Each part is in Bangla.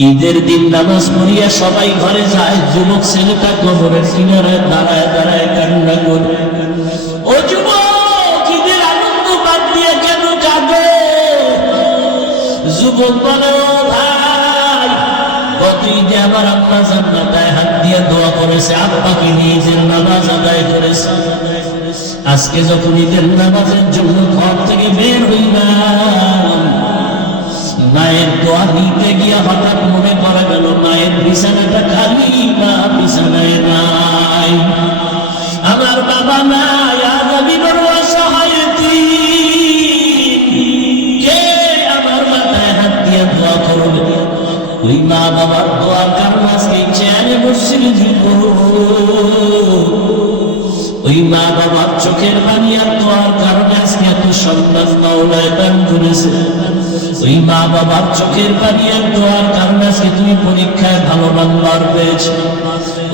ঈদের দিন নামাজ পড়িয়া সবাই ঘরে যায়, যুবক ছেলেটা কবরের কিনারে দাঁড়ায় দাঁড়ায় কান্না করে। ও যুবক, ঈদের আনন্দ বাদ দিয়ে কেন কাঁদো? যুবক বলে, ও ভাই, গত ঈদে আমার আব্বা জান্নাতে হাত দিয়ে দোয়া করেছে, আব্বাকে নিয়ে ঈদের নামাজ আদায় করেছে। আজকে যখন ঈদের নামাজের জন্য ঘর থেকে বের হইলাম, মায়ের দোয়া নিতে গিয়ে হঠাৎ মনে পড়ে গেল মায়ের বিছানাটা খালি, মা বিছানায় নাই, আমার বাবা নাই, আজ আমি বড় অসহায়। কে আমার মাথায় হাত দিয়ে দোয়া করবে? ওই মা বাবার দোয়ার কারণে আজকে চেয়ারে বসছিল জীবন। ওই মা বাবার চোখের পানি আর দোয়ার কারণে আজকে এত সম্মান মাওলায় দান করেছে। ওই মা বাবার চোখের পানি আর দোয়ার কারণে আজকে তুমি পরীক্ষায় ভালো নাম্বার পেয়েছো।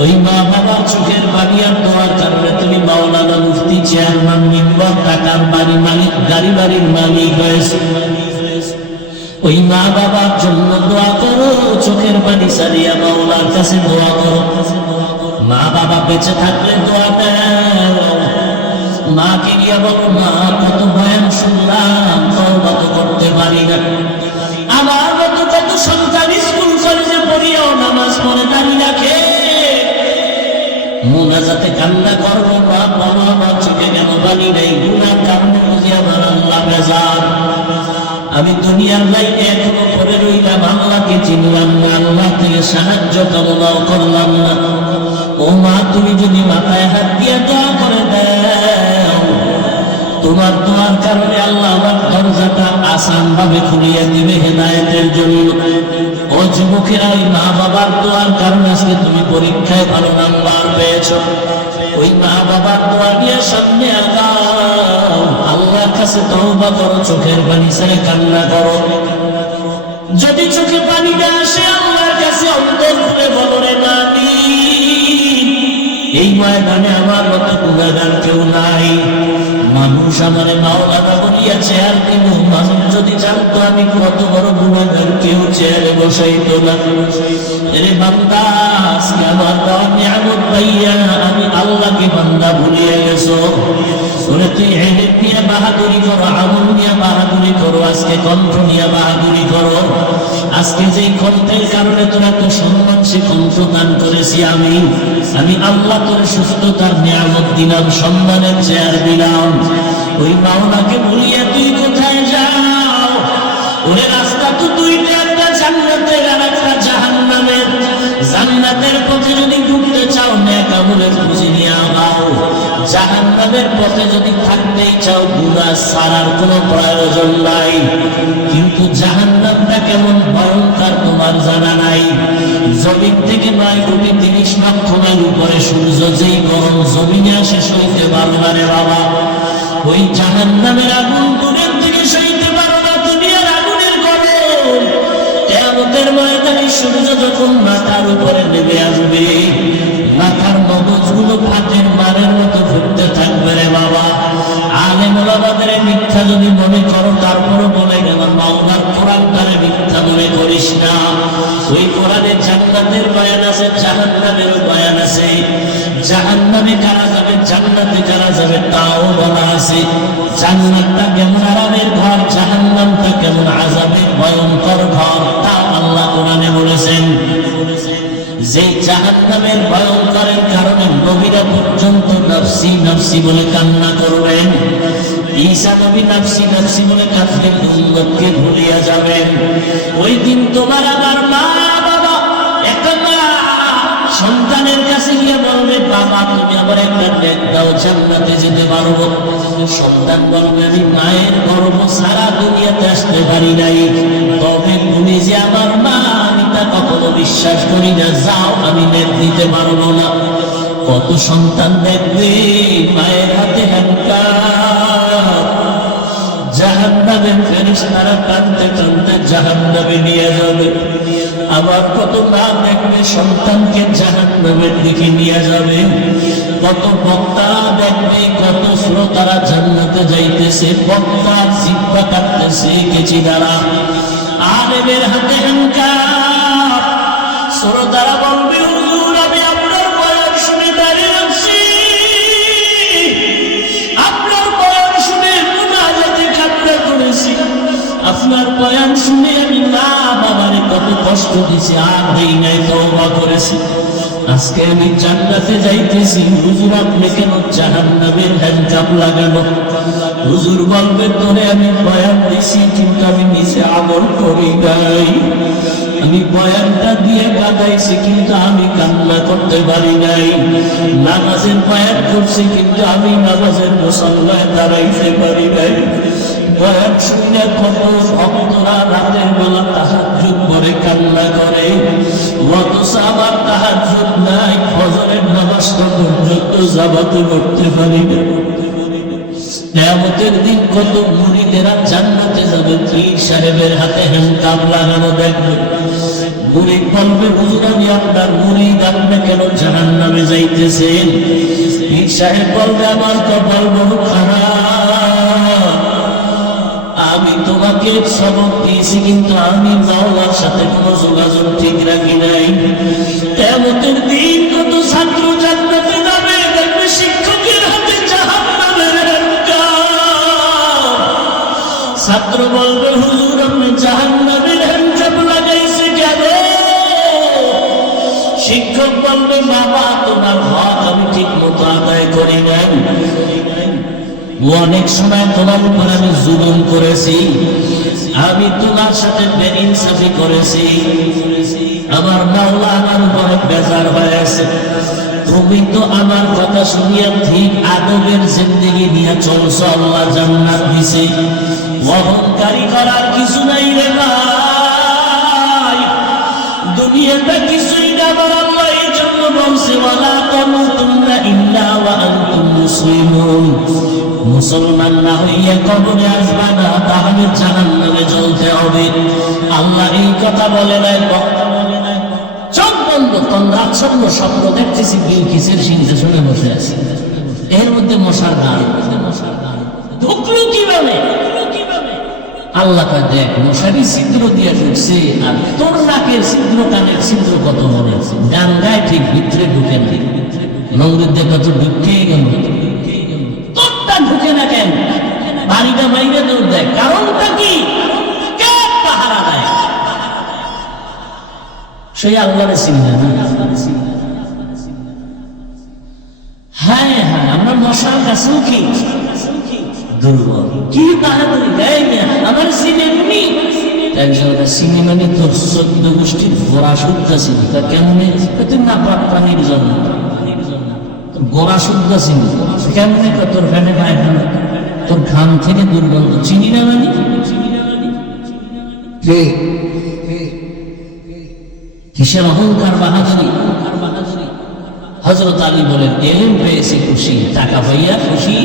ওই মা বাবার চোখের পানি আর দোয়ার কারণে তুমি মাওলানা, মুফতি, চেয়ারম্যান, মেম্বার, টাকার বাড়ি মালিক, গাড়ি বাড়ির মালিক হয়েছে। ওই মা বাবার জন্য দোয়া করো, চোখের পানি সারিয়া মাওলার কাছে দোয়া করো। মা বাবা বেঁচে থাকলে দোয়া দাও। মাকে গিয়া বলো, মা কত বয়ান শুনলাম, তওবা তো করতে পারি না। আমার মতো কত সন্তান স্কুল কলেজে পড়িয়াও নামাজ পড়ে দাঁড়িয়ে রাখে। মুনাজাতে কান্না করবো, মা বাবা আমার চোখে কেন পানি নেই? গুনার কারণে বুঝি আমার আল্লাহ বেজার। আমি দুনিয়ার লাইনে এখনো পড়ে রইলাম, আল্লাহকে চিনলাম না, আল্লাহ থেকে সাহায্য কামনাও করলাম না। ও মা, তুমি যদি মাথায় হাত দিয়ে দোয়া করে দাও, তোমার দোয়ার কারণে আল্লাহ আমার দরজাটা আসান ভাবে খুলিয়ে দিবে হেদায়েতের জন্য। ও যুবকেরা, ওই মা বাবার দোয়ার কারণে আজকে তুমি পরীক্ষায় ভালো নাম্বার পেয়েছো। ওই মা বাবার দোয়া নিয়ে সামনে আগাও, আল্লাহর কাছে তওবা করো, চোখের পানি ছেড়ে কান্না করো। যদি চোখে পানি না আসে, আল্লাহর কাছে অন্তর খুলে বলো, রে মালিক, এই ময়দানে আমার মতো গুনাহগার কেউ নাই। মানুষ আমারে মাওলানা বলিয়া চেয়ার দিব, মানুষ যদি জানতো আমি কত বড় গুনাহগার, কেউ চেয়ারে বসাইতো না। এরে বান্দা, আজকে আমার দেওয়া নিয়ামত পাইয়া আমি আল্লাহকে বান্দা ভুলিয়ে গেছো। ওরে তুই ইলম নিয়ে বাহাদুরি করো, আমল নিয়ে বাহাদুরি করো, আজকে কণ্ঠ নিয়ে বাহাদুরি করো। আজকে যে কণ্ঠের কারণে তোরা তো সম্মান, সে কণ্ঠ দান করেছি আমি আল্লাহ তোর সুস্থতার নিয়ামত দিলাম, সম্মানের চেয়ার দিলাম। ওই মাওলাকে ভুলিয়ে তুই কোথায় যাও? ওরে রাস্তা তো দুইটা, একটা জান্নাতের আর একটা জাহান্নামের। জান্নাতের পথে যদি ঢুকতে চাও, নেক আমলের পুঁজি নিয়ে আগাও। জাহান্নামের পথে যদি থাকতেই চাও, গুনাহ ছাড়ার কোনো প্রয়োজন নাই। কিন্তু জাহান্নামটা কেমন ভয়ঙ্কর তোমার জানা নাই। জমিন থেকে 9,30,00,000 মাইল উপরে সূর্য যেই গরম জমিনে আসে সইতে পারো না রে বাবা। ওই জাহান্নামের আগুন দূরের থেকে সইতে পারো না, দুনিয়ার আগুনের গরম। কিয়ামতের ময়দানে সূর্য যখন মাথার উপরে নেমে আসবে, মাথার মগজগুলো ফাটের মারের মতো ঘুরতে থাকবে রে বাবা। আলেম ওলামাদের মিথ্যা যদি মনে করো, তারপরও বলে গেল মাওলার কোরআনটারে মিথ্যা মনে করিস না। ওই কোরআনে জান্নাতের বয়ান আছে, জাহান্নামেরও বয়ান আছে। জাহান্নামে কারা যাবে, জান্নাতে কারা যাবে তাও বলা আছে। জান্নাতটা কেমন আরামের ঘর, জাহান্নামটা কেমন আযাবের ভয়ঙ্কর ঘর, তা আল্লাহ কোরআনে বলেছেন। যে জাহান্নামের ভয়ঙ্করের কারণে নবীরা পর্যন্ত নফসি নফসি বলে কান্না করবেন। ঈসা নবী নফসি নফসি বলে কাঁদবেন, উম্মতকে ভুলিয়া যাবেন। ওই দিন তোমার আমার মা বাবা, একটা মা সন্তানের কাছে গিয়ে বলবে, বাবা তুমি আমার একটা নেক দাও, জান্নাতে যেতে পারবো। সন্তান বলবে, আমি মায়ের গর্ভ সারা দুনিয়াতে আসতে পারি নাই, তবে তুমি যে আমার মা, আমি তা কখনো বিশ্বাস করি না, যাও আমি নেক দিতে পারবো না। কত সন্তান দেখবে মায়ের হাতে হ্যান্ডকাপ, জাহান্নামের ফেরেশতারা টানতে টানতে জাহান্নামে নিয়ে যাবে। আবার কত মা দেখবে সন্তানকে জাহান্নামের দিকে নিয়ে যাবে। কত বক্তা দেখবে, কত শ্রোতারা জান্নাতে যাইতেছে, বক্তার জিহ্বা কাটতেছে কেচি দ্বারা। আলেমের হাতে হ্যান্ডকাপ, বয়ান শুনে আমি মা বাবারে কত কষ্ট দিছি, আর দেই নাই, তওবা করেছি। আজকে আমি জান্নাতে যাইতেছি, হুজুর আপনি কেন জাহান্নামের হ্যান্ডকাপ লাগানো? হুজুর বলবে তোরে আমি বয়ান দিছি, কিন্তু আমি নিজে আমল করি নাই। আমি বয়ানটা দিয়ে কাঁদাইছি, কিন্তু আমি কান্না করতে পারি নাই। নামাজের বয়ান করছি, কিন্তু আমি নামাজের মুসল্লায় দাঁড়াইতে পারি নাই। বয়ান শুনে কত ভক্তরা রাতের বেলা তাহাজ্জুদ করে কান্না করে, অথচ আমার তাহাজ্জুদ নাই, ফজরের নামাজটা পর্যন্ত জামাতে পড়তে পারি না। কিয়ামতের দিন কত মুরিদেরা জান্নাতে যাবে, পীর সাহেবের হাতে হ্যান্ডকাপ লাগানো দেখবে। মুরিদ বলবে হুজুর আমি আপনার মুরিদ, আপনি কেন জাহান্নামে যাইতেছেন? পীর সাহেব বলবে আমার কপাল বড় খারাপ, আমি তোমাকে সবক দিয়েছি, কিন্তু আমি মাওলার সাথে কোনো যোগাযোগ ঠিক রাখি নাই। কিয়ামতের দিন কত ছাত্র জান্নাতে যাবে, দেখবে শিক্ষকের হাতে জাহান্নামের হ্যান্ডকাপ। ছাত্র বলবে হুজুর আপনি জাহান্নামের হ্যান্ডকাপ লাগাইছে কেন? শিক্ষক বলবে বাবা তোমার হক আমি ঠিক মতো আদায় করি নাই, অনেক সময় তোমার উপর আমি জুলুম করেছি, আমি তোমার সাথে বেইনসাফি করেছি, আমার মাওলা আমার উপরে বেজার হয়ে আছে। তুমি তো আমার কথা শুনিয়া ঠিক আদবের জিন্দেগি নিয়ে চলছো, আল্লাহ জান্নাত দিছে। অহংকারী করার কিছু নাই রে ভাই, দুনিয়াটা কিছুই না, আমার আল্লাহ এই জন্য বলছে ওয়ালা তামুতুন্না ইল্লা ওয়া আনতুম মুসলিমুন। মুসলমান না হইয়া কবরে আসবা না, তাহলে জাহান্নামে জ্বলতে হবে। আল্লাহ এই কথা বলে নাই, চোখ বন্ধ তন্দ্রাচ্ছন্ন স্বপ্ন দেখতেছি, বিলকিসের সিংহাসনে বসে আছি, এর মধ্যে মশার গান ঢুকলো কিভাবে? আল্লাহ কয় দেখ মশারি ছিদ্র দিয়ে ঢুকছে, আর তোর নাকের ছিদ্র কানের ছিদ্র কত বড়, গান গায়ে ঠিক ভিতরে ঢুকে না, নঙ্গের দেখো তো ঢুকে গেল, তোরটা ঢুকে না কেন? বাড়িটা বাইরে দৌড় দেয়, কারণটা কি? কে পাহারা দেয়? সেই আল্লাহরে চিন্তা না। হ্যাঁ হ্যাঁ, আমরা মশার কাছেও কি দুর্বল, কি বাহাদুরি দেয় না আমার সিনেমি। একজনটা সিনেমানি তোর 14 গোষ্ঠীর গোড়া শুদ্ধ ছিল, তা কেমনে? তুই না পানির জন্য গোড়া শুদ্ধ ছিল কেমনে? তোর ফ্যানে পায়খানা, তোর ঘাম থেকে দুর্গন্ধ, চিনি না মানে কিসের অহংকার বাহাদুরি? হযরত আলী বলেন এলেম পেয়েছি খুশি, টাকা পাইয়া খুশি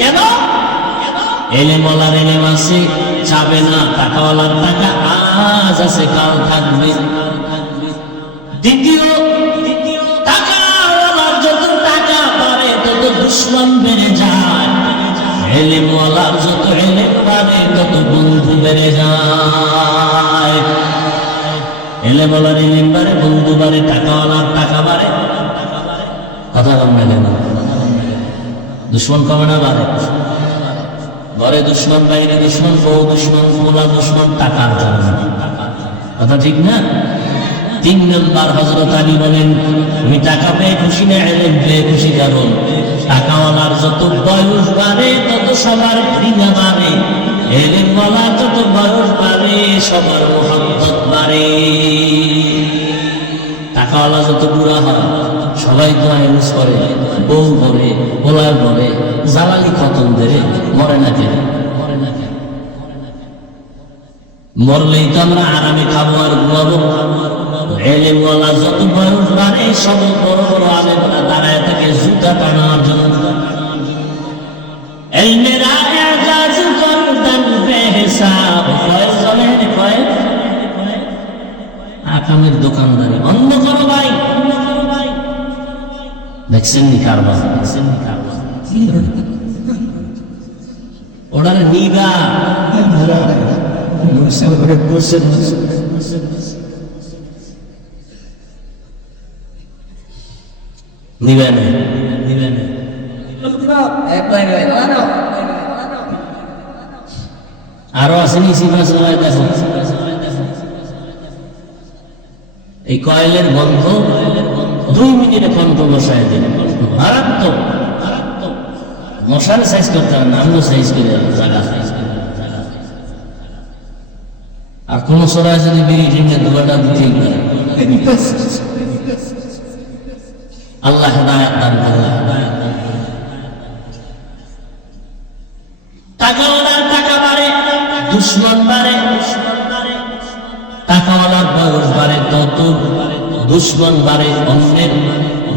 কেন? এলেমওয়ালার এলেম আছে, চাবে না, টাকাওয়ালার টাকা আজ আছে কাল থাকবে। দ্বিতীয় টাকাওয়ালার যত টাকা বাড়ে তত দুশ্মন বেড়ে যায়, এলেমওয়ালার যত এলেম বাড়ে তত বন্ধু বেড়ে যায়। এলেমওয়ালার এলেম বাড়ে, বন্ধু বাড়ে, টাকাওয়ালার টাকা বাড়ে, কথা কম মেলে না, দুশ্মন কমে না বাড়ে? ঘরে দুশ্মন, বাইরে দুশ্মন, বউ দুশ্মন, পোলা দুশ্মন, টাকার জন্য, কথা ঠিক না? 3 নম্বর হযরত আলী বলেন আমি টাকা পেয়ে খুশি না, এলেম পেয়ে খুশি। কারণ টাকাওয়ালার যত বয়স বাড়ে তত সবার ঘৃণা বাড়ে, এলেমওয়ালা যত বয়স বাড়ে সবার মহব্বত বাড়ে। টাকাওয়ালা যত বুড়া হয় সবাই তো আইনস করে, বউ করে, পোলার করে, জ্বালানি খতম দেরে, মরে না কেন? মরলেই তো আমরা আরামে খাবো আর ঘুমাবো। এলেমওয়ালা যত বয়স বাড়ে সব বড় বড় আলেমরা দাঁড়ায় থাকে জুতা টানার জন্য। এলমেরা এজাজ করদান বেহিসাব, ফয়েজ বলেন ফয়েজ আকামের দোকানদারি অন্য করো ভাই, দেখছেন নি কারবার, দেখছেন নি কারবার, ওরা নিবা নিবে না, নিবে না, আরো আছে নিচি মাছ দেখো, এই কয়েলের গন্ধ 2 মিনিটে কণ্ঠ বসায় দেন, মারাত্মক। মশার সাইজ করতে হবে না, আমিও সাইজ করে জায়গা সাইজ করে। আর কোন সরাই যদি বিড়ি টিমে দুয়াটা দিতেই পারে। আল্লাহ হেদায়েত দান করুন। টাকাওয়ালার টাকা বাড়ে, দুশ্মন বাড়ে। টাকাওয়ালার বয়স বাড়ে তত দুশ্মন বাড়ে, অন্যের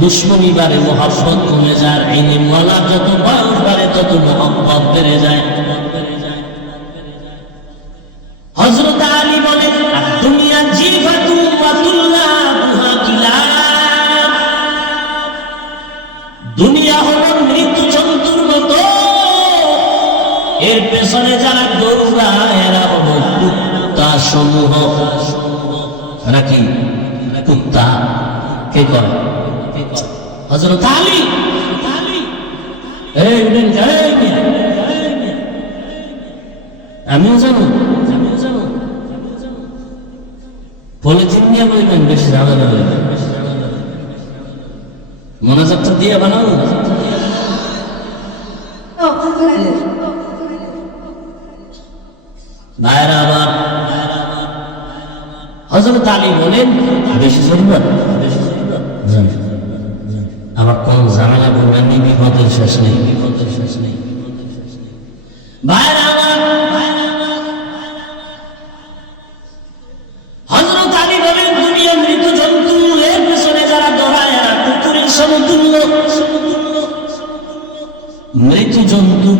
দুশ্মনী বাড়ে, মহব্বত কমে যায়। ইলমওয়ালা যত বয়স বাড়ে তত মহব্বত বেড়ে যায়। হযরত আলী বলেন, দুনিয়া জিফাতুন ওয়া তুল্লাবুহা কিলাব। দুনিয়া হলো মৃত্যু জন্তুর মতো, এর পেছনে যারা দৌড়ায় এরা হলো কুত্তা সমূহ। নাকি কুত্তা কে করে? হযরত আলী আমিও জানো, পলিথিন নিয়ে বলবেন, বেশি ঝামেলা বলবেন। মোনাজাতটা দিয়ে বানাও। ভাইরা আবার হযরত আলী বলেন, বেশি জরুরত আবার কোন ঝামেলা করবেন, বিপদের শেষ নেই, বিপদের শেষ নেই। ভাইরা আবার হযরত আলী বলেন, দুনিয়া মৃত জন্তু, এর পেছনে যারা দৌড়ায় এরা কুকুরের সমতুল্য। মৃত জন্তু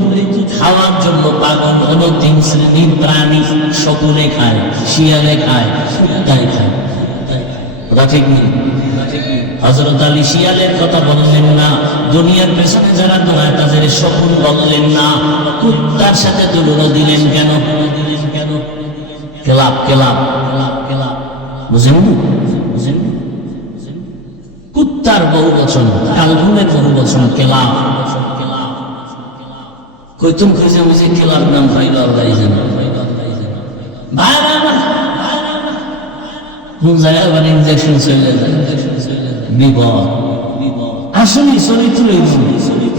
খাওয়ার জন্য পাগল হলো 3 শ্রেণীর প্রাণী। শকুনে খায়, শিয়ালে খায়, কুত্তায় খায়। ঠিক নেই? হযরত আলী শিয়ালের কথা বললেন না, দুনিয়ার পেছনে যারা দৌড়ায় তাদের শকুন বললেন না, কুত্তার সাথে তুলনা দিলেন কেন? কেলাব কেলাব কেলাব, বুঝেন? বুঝেন? কুত্তার বহু বচন, কালগুনের বহু বচন কেলাব। কইতুম খুঁজে বুঝে কেলার নাম পাইল আল্লাহ জানে। কোন জায়গায় আবার ইনজেকশন চলে যায়, বিপদ। আসলে চরিত্র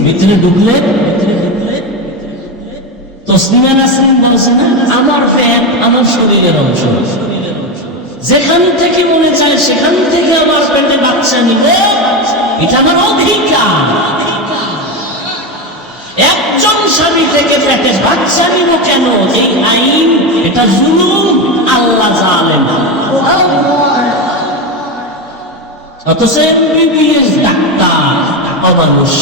ভিতরে ঢুকলে তসলিমা নাসরিন বলছে না, আমার পেট আমার শরীরের অংশ, যেখান থেকে মনে চায় সেখান থেকে আমার পেটে বাচ্চা নিব, এটা আমার অধিকার। একজন স্বামী থেকে পেটে বাচ্চা নিব কেন? এই আইন, এটা জুলুম। আল্লাহ জালেম। অথচ এমবিবিএস ডাক্তার অমানুষ,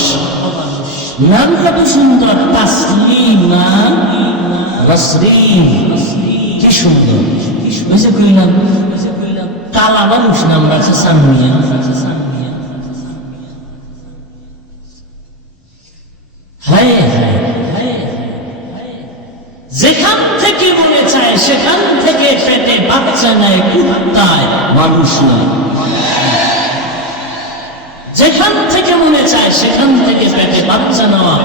নাম কত সুন্দর, তাসলিমা নাসরিন, কি সুন্দর। বুঝে কইলাম কালা মানুষ নাম রাখছে সামিয়া। হায় হায়, যেখান থেকে মনে চায় সেখান থেকে পেটে বাচ্চা নেয়, কুত্তায় মানুষ নয়। যেখান থেকে মনে চায় সেখান থেকে পেটে বাচ্চা নেওয়া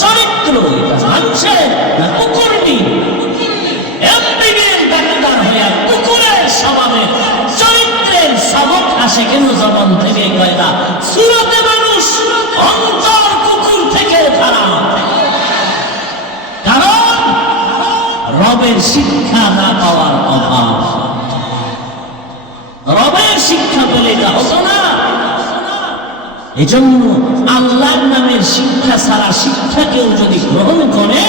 চরিত্র, এটা মানুষের না কুকুরনি? এমবিবিএস ডাক্তার হইয়া কুকুরের স্বভাবের চরিত্রের সবক আসে কেন জবান থেকে? কয়টা সুরতে মানুষ, অন্তর কুকুর থেকে খারাপ। কারণ রবের শিক্ষা না পাওয়ার অভাব। রবের শিক্ষা পেলে এটা হতো না। এজন্য আল্লাহর নামের শিক্ষা ছাড়া শিক্ষা কেউ যদি গ্রহণ করে,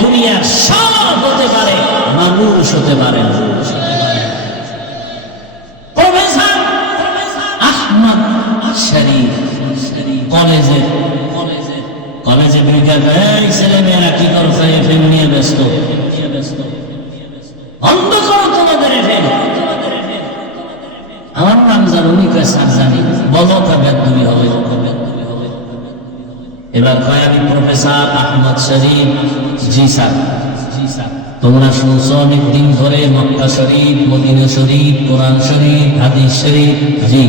দুনিয়ার সব হতে পারে, মানুষ হতে পারে না। প্রফেসর আহমদ শরীফ কলেজে বিজ্ঞান, এই ছেলে মেয়েরা কি করছে? এফএম নিয়ে ব্যস্ত। অন্ধ করো তোমাদের এফএম। আমার নাম জানো নি? স্যার জানি। বলো কবে তুমি হবে? এবার কয় আমি প্রফেসর আহমদ শরীফ। জি স্যার, জি স্যার। তোমরা শুনছো অনেক দিন ধরে মক্কা শরীফ, মদিনা শরীফ, কোরআন শরীফ, হাদিস শরীফ। জি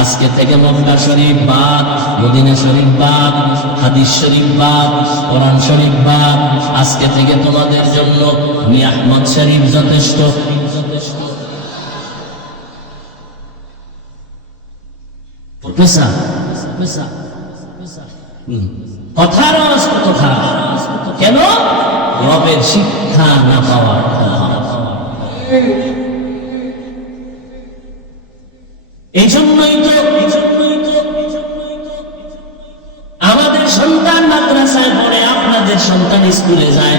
আজকে থেকে মক্কা শরীফ বাদ, মদিনা শরীফ বাদ, হাদিস শরীফ বাদ, কোরআন শরীফ বাদ। আজকে থেকে তোমাদের জন্য আহমদ শরীফ যথেষ্ট। কথার অবস্থা তো খারাপ। কেন? রবের শিক্ষা না পাওয়ার। এই জন্যই তো আমাদের সন্তান মাদ্রাসায় পড়ে, আপনাদের সন্তান স্কুলে যায়।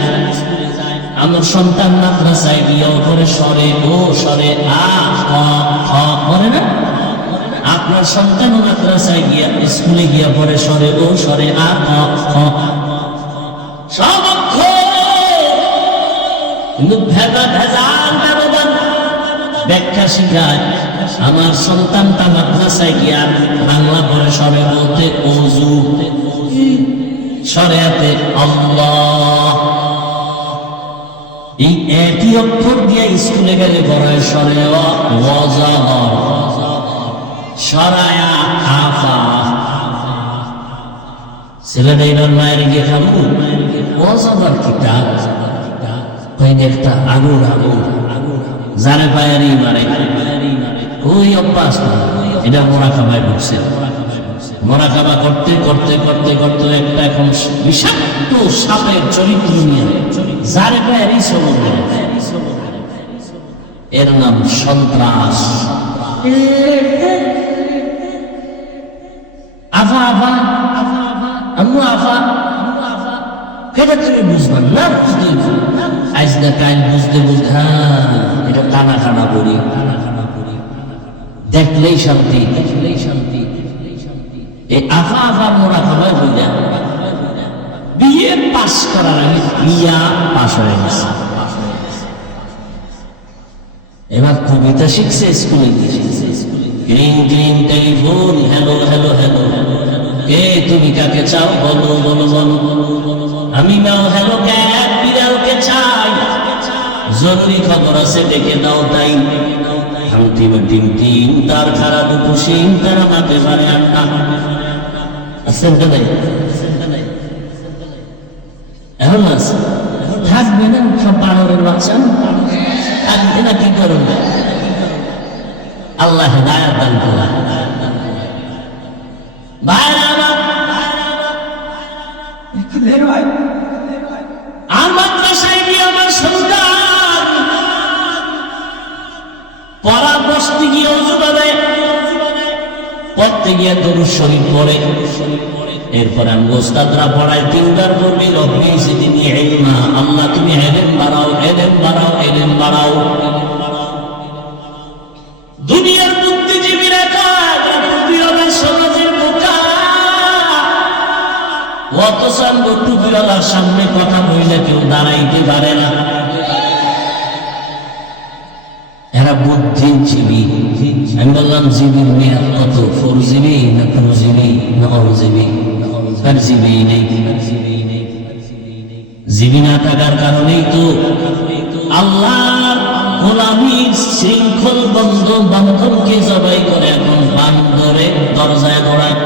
আমার সন্তান মাদ্রাসায় গিয়ে পড়ে সরে ও সরে আ খ পড়ে না। আপনার সন্তান মাদ্রাসায় গিয়া স্কুলে গিয়া পড়ে সরে ও সরে আ খ খ সব কিন্তু ব্যাখ্যা শিখায়। আমার সন্তানটা মাদ্রাসায় গিয়া বাংলা পড়ে সরে বলতে ওযু, সরেয়াতে আল্লাহ। এই একই অক্ষর দিয়ে স্কুলে গেলে পড়ে সরে ওয়াজাহর, সরায়া আফা। ছেলেটা এবার মায়ের গিয়ে খাবো ওয়াজাহর কিতাব একটা আগুন আগুন যারে পায়ারি মারে ওই অভ্যাস। এটা মোরাকাবায় ঢুকছে। মোরাকাবা করতে করতে করতে করতে একটা এখন বিষাক্ত সাপের চরিত্র নিয়ে যারে পায়ারি সবর, এর নাম সন্ত্রাস। আফা আফা আম্মু আফা, এটা তুমি বুঝবেন না, বুঝতে আজ না কাল বুঝতে বুঝতে হ্যাঁ এটা টানা টানা করি, দেখলেই শান্তি, দেখলেই শান্তি। এই আফা আফা মোরা খাবার হইলা বিয়ে পাস করার আগে বিয়া পাস হয়ে গেছে। এবার কবিতা শিখছে স্কুলে গিয়ে, green green telephone, hello hello hello, কে তুমি কাকে চাও বলো বলো বলো, আমি নাও হ্যালো ক্যাট বিড়ালকে চাই, জরুরি খবর আছে ডেকে দাও তাই। হামটিম টিম টিম তার খারাপ খুশিম তারা মাতে পারে আড্ডা। আছেন তো নাই? এখন আছে থাকবে না সব পাড়ের বাচ্চা থাকবে না, কি করবে? আল্লাহ হেদায়েত দান করে। আমার বাসায় গিয়ে আমার সন্তান পড়া বসতে গিয়ে ওযু বানায়, পড়তে গিয়ে দরুদ শরীফ পড়ে। এরপর আমি ওস্তাদরা পড়ায় তিনবার পড়বি রব্বি জিদনি ইলমা, আল্লাহ তুমি ইলম বাড়াও, ইলম বাড়াও, ইলম বাড়াও। দুনিয়ার বুদ্ধিজীবীরা টুপিওয়ালার সমাজের বোকা, অথচ টুপিওয়ালার সামনে কথা বললে কেউ দাঁড়াইতে পারে না। এরা বুদ্ধিজীবী। আমি বললাম জিবির মেয়াদ কত? 4 GB না 2 GB না all GB? 4 GB নেই। জিবি না থাকার কারণেই তো আল্লাহর গোলামীর শৃঙ্খল বন্ধনকে জবাই করে এখন বান্দরে দরজায় দৌড়ায়।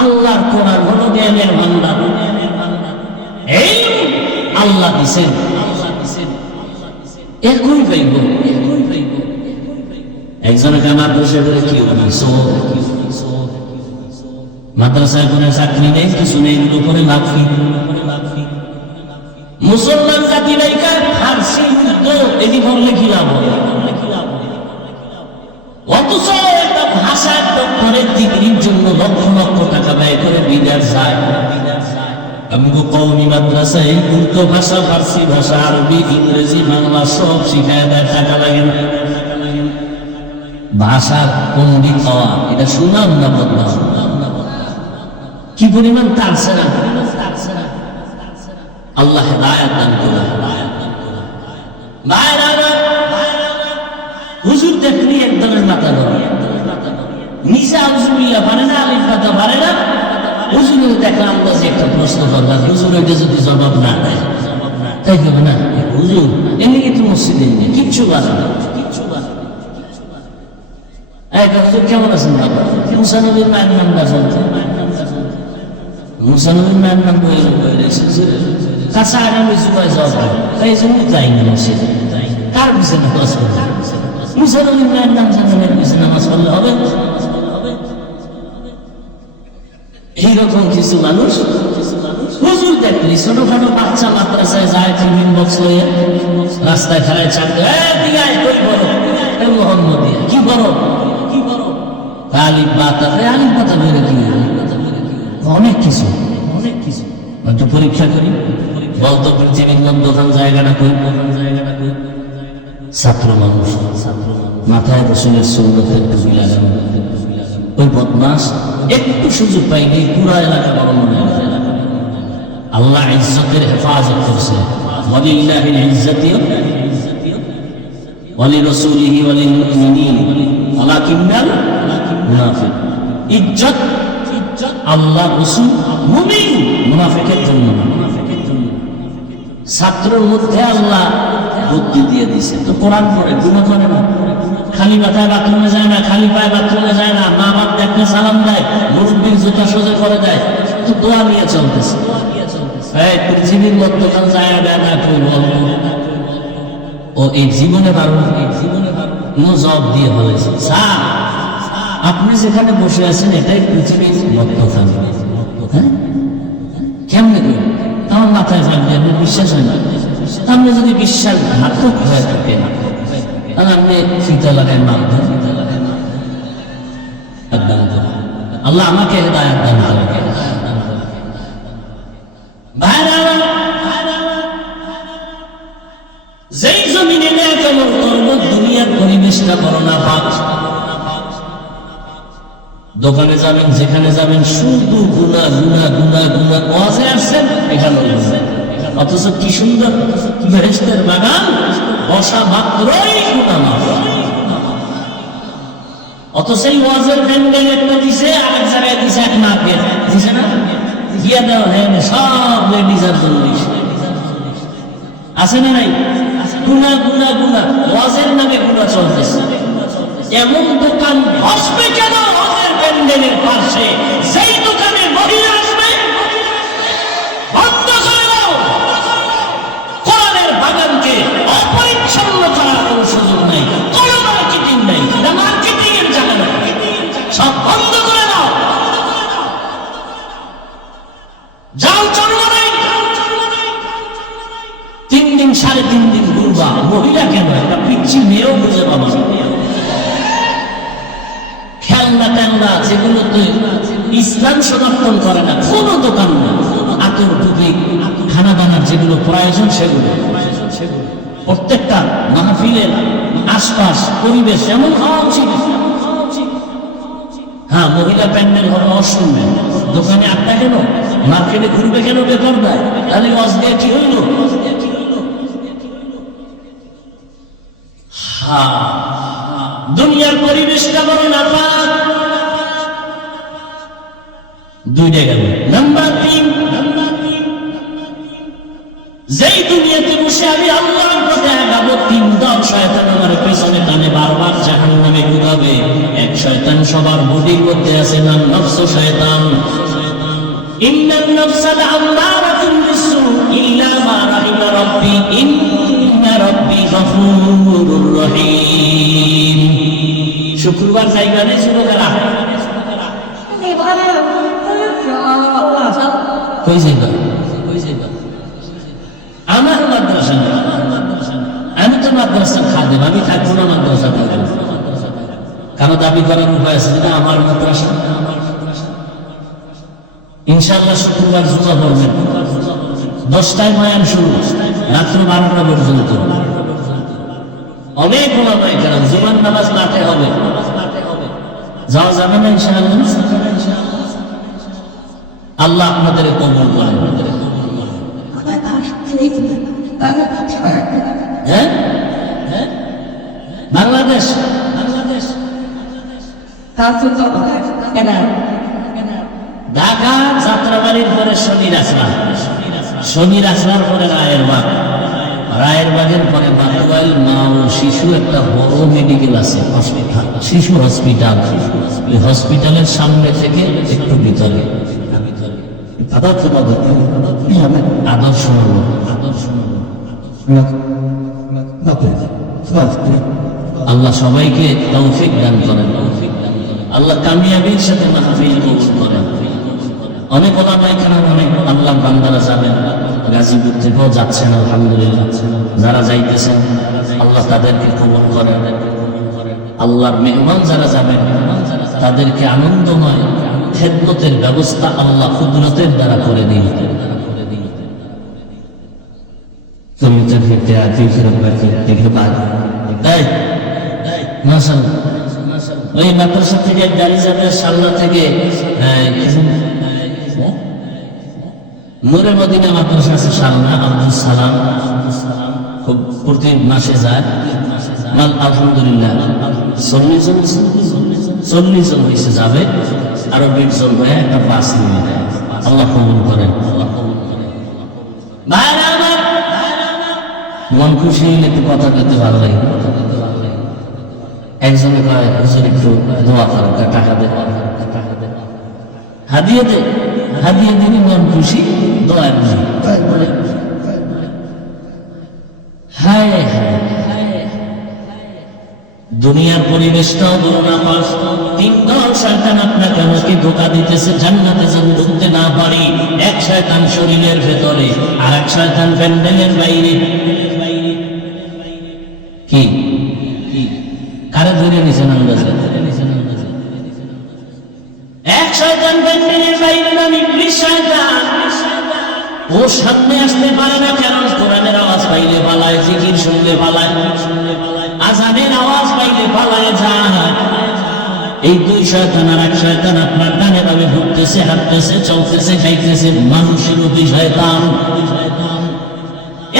আল্লাহর কোরআন হলো জ্ঞানের ভান্ডার। এই আল্লাহ দিছেন, একই পাইব। একজনকে আমার বসে করে কি হবে? মাদ্রাসায় কোনো চাকরি নেই, কিছু নেই, এগুলো করে লাফি। মুসলমান জাতি নাইকা ফার্সি এটি করলে কি লাভ হবে? অথচ একটা ভাষার ডক্টরের ডিগ্রির জন্য লক্ষ লক্ষ টাকা ব্যয় করে বিদেশ যায়। আমি কওমি মাদ্রাসায় উর্দু ভাষা, ফার্সি ভাষা, আরবি, ইংরেজি, বাংলা সব শিখায় দেয়, টাকা লাগে না। ভাষার পণ্ডিত হওয়া এটা সুনাম না বদনাম? কি পরিমাণ তারছে না? আল্লাহ হেদায়েত দান করুন। হুজুর দেখলি একদমের মাথা ধরে নিচে আউযুবিল্লাহ পারে না, আলিফ পাতা পারে না। হুজুর দেখলাম যে একটা প্রশ্ন করলাম, হুজুর ওইটা যদি জবাব না দেয় তাই হবে না হুজুর এমনি কিন্তু মসজিদে কিচ্ছু বাধা না, কিচ্ছু বাধা না। হুজুর কেমন আছেন বাবা? মুসা নবীর মায়ের নামটা জানতে, মুসা নবীর মায়ের নাম বলে কাছে আগামী যুগায় যাওয়া, তাই জন্য যাই না মসজিদে। কার পিছনে নামাজ পড়বে? মুসা নবীর মায়ের নাম জানানোর পিছনে নামাজ পড়লে হবে? এইরকম কিছু মানুষ হুজুর দেখলি ছোটখাটো বাচ্চা মাদ্রাসায় যায়, টিফিন বক্স লইয়া রাস্তায় খেলায় চাকরি মোহাম্মদিয়া কি বড় কি বড় আলিম পাতা, আলিম পাতা বেড়ে কি অনেক কিছু, অনেক কিছু। একটু পরীক্ষা করি বলতো পৃথিবীর মধ্যখান জায়গাটা কই, জায়গাটা কই? ছাত্র মানুষ, মাথায় রসুলের সুন্নতের টুপি লাগানো, ওই বদমাস একটু সুযোগ পাইনি পুরা এলাকা বড় মনে হয়। আল্লাহ ইজ্জতের হেফাজত করছে, ওয়ালিল্লাহিল ইজ্জাতু ওয়ালিরাসূলিহি ওয়ালিল মুমিনিন ওয়ালাকিন্নাল মুনাফিক। ইজ্জত আল্লাহ, রাসূল, মুমিন, মুনাফিকের জন্য না। ছাত্রের মধ্যে আল্লাহ বুদ্ধি দিয়ে দিছে, তো কোরআন পড়ে গুনাহ করে না, খালি মাথায় বাথরুমে যায় না, খালি পায়ে বাথরুমে যায় না, মা বাপ দেখলে সালাম দেয়, মুরব্বির জুতা সোজা করে দেয়, তো দোয়া নিয়ে চলতেছে। এই পৃথিবীর মধ্যখান যায় না কেউ বলবো ও এই জীবনে পারবো, এই জীবনে পারবো জব দিয়ে বলেছে স্যার আপনি যেখানে বসে আছেন এটাই পৃথিবীর মধ্যখান। হ্যাঁ কেমনে করি আমার মাথায় থাকবে, আপনি বিশ্বাস হয় না। আপনি যদি বিশ্বাস ঘাতক হয়ে থাকেন তাহলে আপনি ফিতা লাগায় মারবেন। আল্লাহ আমাকে হেদায়েত দান করেন। যেই জমিনে কেমন করব দুনিয়ার পরিবেশটা করোনা পাক। দোকানে যাবেন যেখানে যাবেন শুধু গুনাহ গুনাহ গুনাহ গুনাহ, ওয়াজে আসছেন এখানে অথচ কি সুন্দর বেহেশতের বাগান, বসা মাত্রই গুনাহ মাফ। অথচ এই ওয়াজের প্যান্ডেল একটা দিছে, আরেক জায়গায় দিছে এক মার্কেট দিছে না, দিয়ে দেওয়া হয় সব লেডিজের জন্য আছে না নাই? গুনাহ গুনাহ গুনাহ, ওয়াজের নামে গুনাহ চলতেছে। এমন দোকান বসবে কেন ওয়াজের প্যান্ডেলের পাশে? সেই দোকানে মহিলা আসবে, বন্ধ করে দাও। কোরআনের বাগানকে অপরিচ্ছন্ন করার কোনো সুযোগ নাই, কোনো মার্কেটিং নাই, এটা মার্কেটিং এর জায়গা না, সব বন্ধ করে দাও। যাও চলবে নাই, 3 দিন 3.5 দিন ঘুরবা। মহিলা কেন, একটা পিচ্ছি মেয়েও বুঝে পাবা। খেলনা টেলনা যেগুলো তো ইসলাম সমর্থন করে না, কোন দোকান না। আতর টুপি খানা দানার যেগুলো প্রয়োজন সেগুলো, প্রত্যেকটা মাহফিলের আশপাশ পরিবেশ এমন হওয়া উচিত। হ্যাঁ মহিলা প্যান্ডেল হবে অশুনবে, দোকানে আড্ডা কেন, মার্কেটে ঘুরবে কেন, বেকার দেয়, তাহলে ওয়াজ দিয়ে কি হইল? দুনিয়ার পরিবেশটা বড় না পাক। 2টা গেল। নাম্বার 3, যেই দুনিয়াতে বসে আমি আল্লাহর পথে আগাবো, 3 দল শয়তান আমার পেছনে টানে, বারবার জাহান্নামে ঢুকাবে। এক শয়তান সবার বডির মধ্যে আছে, নাম নফস শয়তান। ইন্নান নফসা লাআম্মারাতুন বিসসু ইল্লা মা রাহিমা রাব্বি ইন্না রাব্বি গফুরুর রহিম। শুক্রবার জায়গা নেই শুক্রবার কই যাইবা, কই যাইবা? আমার মাদ্রাসা না, আমি তো মাদ্রাসা খাদেম, আমি থাকবো না মাদ্রাসা খাদেম। কারো দাবি করার উপায় আছে, যেটা আমার মাদ্রাসা। ইনশাআল্লাহ শুক্রবার জুমা পড়বেন, 10টায় বয়ান শুরু, রাত্র 12টা পর্যন্ত। অনেক ওলামায়ে কেরাম, জুমার নামাজ মাঠে হবে, যাওয়া যাবে না ইনশাআল্লাহ। আল্লাহ আপনাদের কবুল করেন। হ্যাঁ বাংলাদেশ, ঢাকা যাত্রাবাড়ির পরে শনির আসরা, শনির আসরার পরে রায়ের বাগ। রায়ের বাগের পরে বাটুয়াইল মা ও শিশু একটা বড় মেডিকেল আছে, হসপিটাল, শিশু হসপিটাল। ওই হসপিটালের সামনে থেকে একটু ভিতরে আদর্শ আল্লাহ সবাইকে তৌফিক দান করেন, আল্লাহ কামিয়াবির সাথে মাহফিল কবুল করেন। অনেক ওলামা এখানে অনেক আল্লাহ বান্দারা যাবেন, গাজীপুর থেকেও যাচ্ছেন আলহামদুলিল্লাহ। যারা যাইতেছেন আল্লাহ তাদেরকে কবুল করেন। আল্লাহর মেহমান যারা যাবেন তাদেরকে আনন্দময় খেদমতের ব্যবস্থা আল্লাহ কুদরতের দ্বারা করে দিন। ওই মাদ্রাসা থেকে গাড়ি যাবে সাল্লা থেকে নূরে মদিনা মাদ্রাসা আছে সালনা, আব্দুল সালাম, খুব প্রতি মাসে যায়। আলহামদুলিল্লাহ 40 জন হয়েছে, যাবে আরো 20 জন হয়ে একটা বাস নিয়ে দেয়। আল্লাহ কবুল করেন। মন খুশি হইলে একটু কথা বলতে ভালো লাগে। একজনে কয় হুজুর একটু দোয়া করেন, টাকা দে, হাদিয়ে দে, হাদিয়ে দিবি, মন খুশি, দোয়া বুঝি। হায় হায়, দুনিয়ার পরিবেশটাও করোনা পাস। 3 দল শয়তান আপনাকে আমাকে ধোঁকা দিতেছে। জান্নাতে যদি ঢুকতে না পারি, এক শয়তান শরীরের ভেতরে আর এক শয়তান প্যান্ডেলের বাইরে। কি কারে ধরে নিছেন আন্দাজে? এক শয়তান প্যান্ডেলের বাইরে নাম ইবলিস শয়তান। ও সামনে আসতে পারে না, কেন? কোরআনের আওয়াজ পাইলে পালায়, জিকির শুনলে পালায়, আজানের আওয়াজ পাইলে পালায় যায়। এই 2 শয়তান আর এক শয়তান আপনার ডানে বামে ঘুরতেছে, হাঁটতেছে, চলতেছে, খাইতেছে। মানুষের রূপী শয়তান।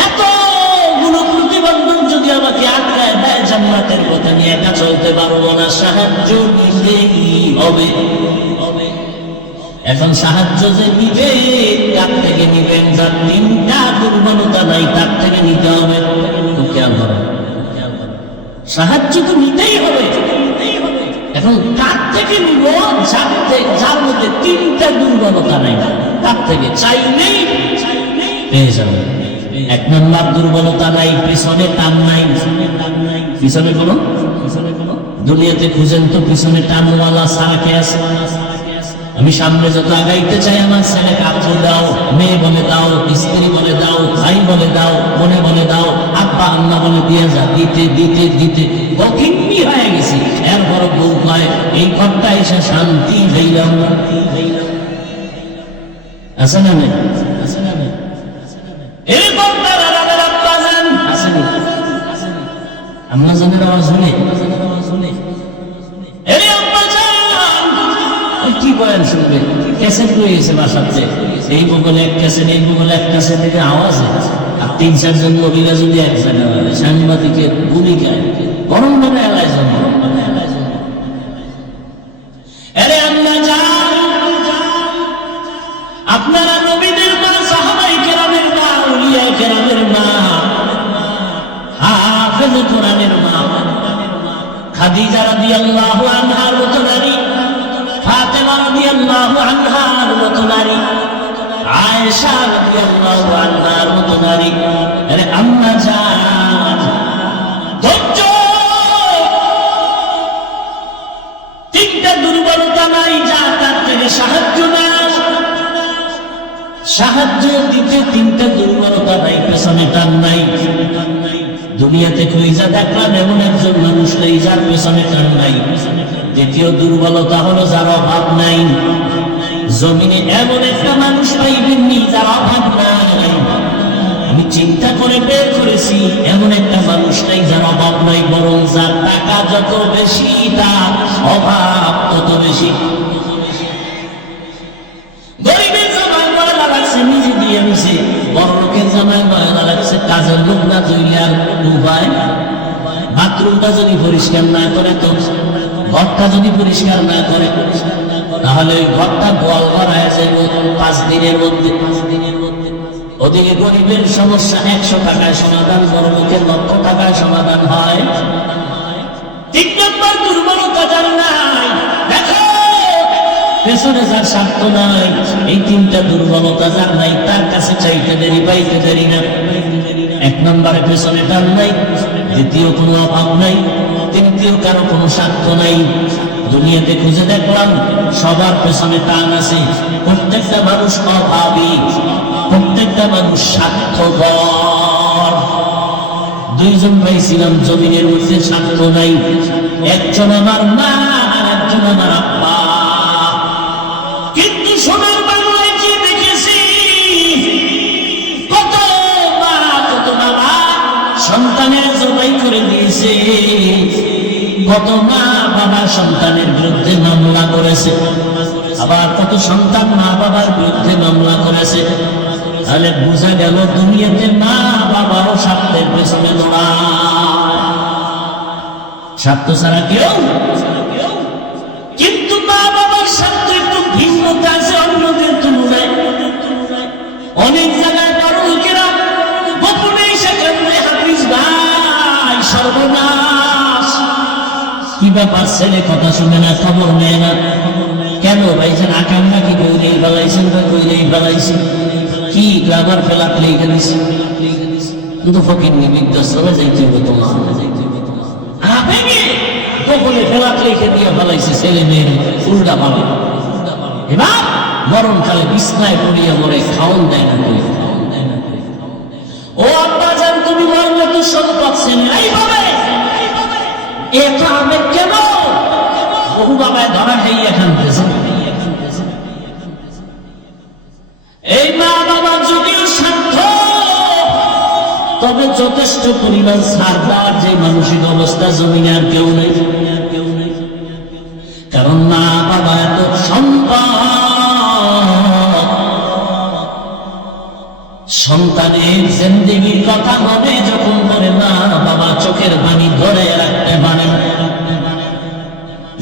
এতগুলো প্রতিবন্ধক যদি আমাকে আটকায় দেয়, জান্নাতের পথে নিয়ে একা চলতে পারবো না। সাহায্য নিতেই হবে। এখন সাহায্য যে নিবে, কার থেকে নিবেন? যার 3টা দুর্বলতা নাই তার থেকে নিতে হবে। খুব খেয়াল করেন, সাহায্য তো নিতেই হবে। এখন কার থেকে নিব? যার মধ্যে 3টা দুর্বলতা নাই, তার থেকে চাইলেই পেয়ে যাবে। 1 নম্বর দুর্বলতা নাই, পিছনে টান নাই। পিছনে কোনো দুনিয়াতে খুঁজেন তো পিছনে টানওয়ালা সারাকে আছে। আমি সামনে যত আগাইতে চাই, আমার ছেলেকে আব্বু দাও, মেয়ে বলে দাও, স্ত্রী বলে দাও, ভাই বলে দাও, বোনে বলে দাও, আব্বা আম্মা বলে দিয়ে যা, দিতে দিতে দিতে বকিন্নি হয়ে গেছি। এরপর বউ কয় এই ঘরটা এসে শান্তি হইলাম। আছে না নেই? এরকম তারা আব্বা জান আসেনি, আম্মা জানের আওয়াজ শুনে কি বয়ান শুনবে? ক্যাসেট রয়েছে বাসাতে, এই বগলে এক ক্যাসেট, এই বগলে এক ক্যাসেট থেকে আওয়াজে। আর 3-4 জন নবীরা যদি এক জায়গায় হয়, সাংবাদিকের ভূমিকায় গরম ভাবে এলায় জন্য। আরে আল্লাহ জান, আপনারা নবীদের মা, সাহাবায়ে কেরামের মা, আউলিয়ায়ে কেরামের মা, হাফেজে কোরআনের মা, খাদিজা রাদিয়াল্লাহু আনহার মতো নারী, ফাতেমা রাদিয়াল্লাহু আনহার মতো নারী, আয়েশা রাদিয়াল্লাহু আনহার মতো নারী। আরে আম্মা জান, ধৈর্য। 3টা দুর্বলতা নাই, যা তার থেকে সাহায্য নাও। সাহায্য দিতে 3টা দুর্বলতা নাই, পেছনে টান নাই। দুনিয়াতে কইজা দেখলাম এমন একজন মানুষ নেই যার পেছনে টান নাই। দ্বিতীয় দুর্বলতা হলো যার অভাব নাই। জমিনে এমন একটা মানুষ পাইবেননি যার অভাব নাই। আমি চিন্তা করে বের করেছি, এমন একটা মানুষ নাই যার অভাব নাই, বরং যার টাকা যত বেশি তার অভাব তত বেশি। গরিবের জামাই ময়লা লাগছে, নিজে দিয়ে আনছে। বড় লোকের জামাই ময়লা লাগছে, কাজের লোক না জইলার উপায়। বাথরুমটা যদি পরিষ্কার না করে, তো ঘরটা যদি পরিষ্কার না করে, তাহলে ওই ঘরটা গোয়াল ঘর হয়ে যাবে 5 দিনের মধ্যে। ওদিকে গরিবের সমস্যা 100 টাকায় সমাধান, বড় লোকের লক্ষ টাকায় সমাধান হয়। 3 নম্বর দুর্বলতা যার নাই, দেখো পেছনে যার স্বার্থ নাই, এই 3টা দুর্বলতা যার নাই তার কাছে চাইতে দেরি পাইতে দেরি না। 1 নম্বরে পেছনে টান নাই, দ্বিতীয় কোনো অভাব নাই, তৃতীয় কারো কোনো স্বার্থ নাই। দুনিয়াতে খুঁজে দেখলাম সবার পেছনে টান আছে, প্রত্যেকটা মানুষ অভাবী, প্রত্যেকটা মানুষ স্বার্থপর। 2 জন পাইছিলাম জমিনের মধ্যে স্বার্থ নাই, একজন আমার মা আর একজন আমার আব্বা। কিন্তু সোনার বাংলায় কি দেখেছি, কত মা কত বাবা সন্তানের জবাই করে দিয়েছে, কত মা বাবা সন্তানের বিরুদ্ধে মামলা করেছে, আবার কত সন্তান মা বাবার বিরুদ্ধে মামলা করেছে। তাহলে বোঝা গেল দুনিয়াতে মা বাবারও স্বার্থের পেছনে দৌড়ায়, স্বার্থ ছাড়া কেউ। কিন্তু মা বাবার স্বার্থ একটু ভিন্নতা আছে অন্যদের তুলনায়। অনেক জায়গায় বড় লোকেরা গোপনে সেখানে হাফিজ ভাই সর্বনাশ, কি ব্যাপার ছেলে কথা শুনে না, খবর নেয় না কেন? ভাইছেন আকাম নাকি গৌরেই ফেলাইছেন বা গৌরেই ফেলাইছেন, কি গ্রামার ফেলাত লেগে দিছে। কিন্তু ফকির নিবিদ্যাশ্রমে যাইতে হবে তোমার, আবেগে গোপনে ফেলাত লেখে দিয়ে ফেলাইছে ছেলে মেয়ের উল্টা পাবে। এবার মরণকালে বিছনায় পড়িয়া মরে, খাওন দেয় না কই। ও আব্বা জান, তুমি মরলে তো সম্পদ ছেলেরাই পাবে, এত আবেগ কেন? বহু বাবায় ধরা খাইয়া খানতেছে। এই মা বাবা যদিও স্বার্থ, তবে যথেষ্ট পরিমাণ ছাড় দেওয়ার যে মানসিক অবস্থা জমিনে আর কেউ নেই। কারণ মা বাবা এত সম্পদ, সন্তানের জিন্দেগির কথা হবে যখন বলে মা বাবা চোখের পানি ধরে রাখতে পারে।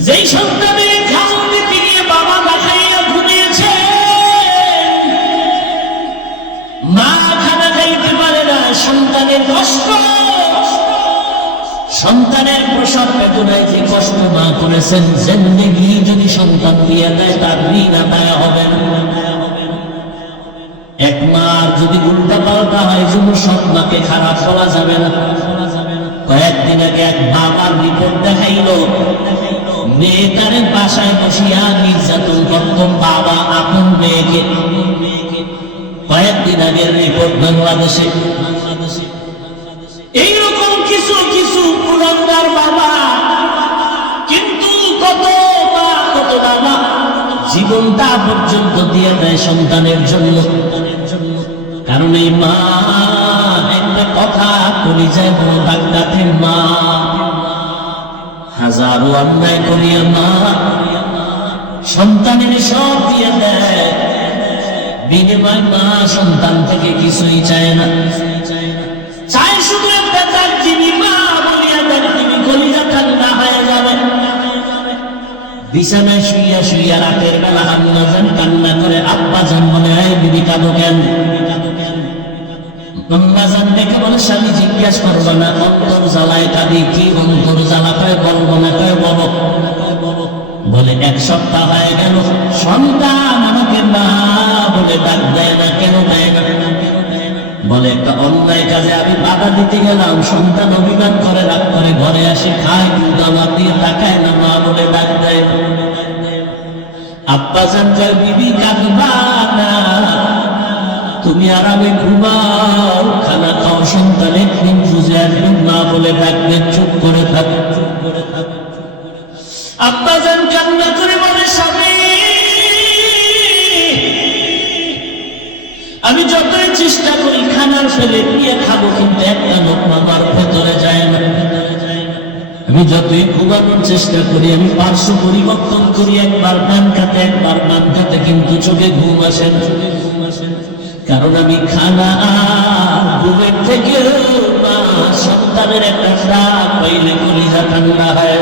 যেই সন্তানের খাওয়া দিতে গিয়ে বাবা দেখাইয়া ঘুমিয়েছে, মা খানা খাইতে পারে না, সন্তানের কষ্ট, সন্তানের প্রসব বেদনায় যে কষ্ট মা করেছেন, জিন্দেগি যদি সন্তান দিয়ে দেয় তার ঋণ আদায় হবে না। এক মার যদি উল্টা পাল্টা হয়, যুব সব মাকে খারাপ বলা যাবে না। কয়েকদিন আগে এক বাবার রিপোর্ট দেখাইল, মেয়েটারে বাসায় বসিয়া নির্যাতন করত বাবা আপন মেয়েকে। কয়েকদিন আগের রিপোর্ট বাংলাদেশে। এইরকম কিছু কিছু পুরন্দার বাবা, কিন্তু কত মা কত বাবা জীবনটা পর্যন্ত দিয়ে দেয় সন্তানের জন্য। কারণ এই মা একটা কথা পরিচয় বড় ডাক্তারে, মা হাজারো অন্যায় করিয়া মা সন্তানের সব দিয়ে দেয়, বিনিময় মা সন্তান থেকে কিছুই চায় না, চায় শুধু একটা তার যিনি মা বলিয়া দেন তিনি কলিজা ঠান্ডা হয়ে যাবে। বিছানায় শুইয়া শুইয়া রাতের বেলা আম্মা জান কান্না করে, আব্বা জান বলে এই বিবি কাঁদো কেন? আম্মা জান দেখে বলে স্বামী জিজ্ঞেস করবো না, অন্তর জ্বালায় কাঁদি। কি অন্তর জ্বালা? কয় বলবো না। কয় বলো। বলে 1 সপ্তাহ হয়ে গেল সন্তান আমাকে মা বলে ডাক দেয় না, কেন দেয় না? বলে একটা অন্যায় কাজে আমি বাধা দিতে গেলাম, সন্তান অভিমান করে, রাগ করে, ঘরে আসি খায়, কিন্তু আমার দিয়ে তাকায় না, মা বলে ডাক দেয় না। আব্বা জান কয় বিবি কাঁদবা না, তুমি আরামে ঘুমাও, খানা খাও, সন্তান একদিন বুঝে আসবেন, মা বলে ডাকবেন, চুপ করে থাক, চুপ করে থাক। আব্বা জান কান্না করে বলে স্বামী, আমি যতই চেষ্টা করি খানার ফেলে দিয়ে খাবো, কিন্তু একটা লোকমা আমার ভেতরে যায় না। আমি যতই ঘুমানোর চেষ্টা করি, আমি পার্শ্ব পরিবর্তন করি, একবার ডান খাতে একবার বাম খাতে, কিন্তু চোখে ঘুম আসে না। কারণ আমি খানা ঘুমের থেকে সন্তানের একটা ডাক পাইলে কলিজা ঠান্ডা হয়।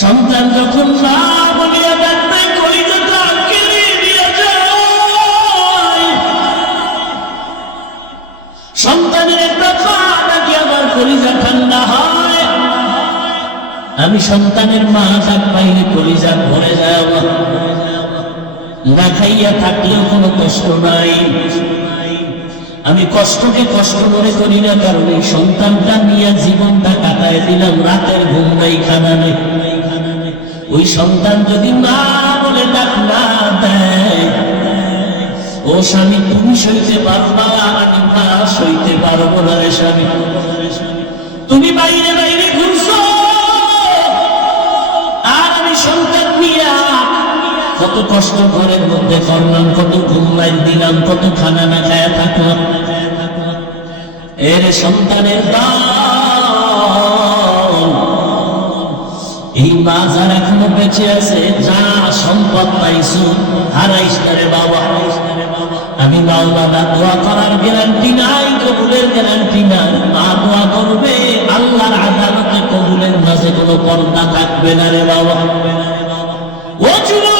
সন্তান যখন মা বলিয়া ডাকবে, কলিজাটা কেড়ে নিয়ে যায়। কলিজা ঠান্ডা হয়। আমি সন্তানের মা ডাক পাইলে কলিজা ভরে যায়। না খাইয়া থাকলেও কোনো কষ্ট নাই। আমি কষ্টকে কষ্ট মনে করি না, কারণ এই সন্তানটা নিয়ে জীবনটা কাটায় দিলাম। রাতের ঘুম নাই, খানা নেই। ওই সন্তান যদি মা বলে ডাক না দেয়, ও স্বামী তুমি সইতে পারবা, আমি মা সইতে পারবো না রে স্বামী। তুমি বাইরে বাইরে ঘুরছো, আর আমি সন্তান নিয়া কত কষ্ট ঘরের মধ্যে করলাম, কত ঘুম নাই দিলাম, কত খানা না খায়া থাকলাম। এর সন্তানের এই মা যারা এখনো বেঁচে আছে, যা সম্পদ পাইছো হারাইস রে বাবা। আমি মাওলানা দোয়া করার গ্যারান্টি নাই, কবুলের গ্যারান্টি নাই। মা দোয়া করবে, আল্লাহর আদালতে কবুলের মাঝে কোনো পর্দা থাকবে না রে বাবা। ও যুবক,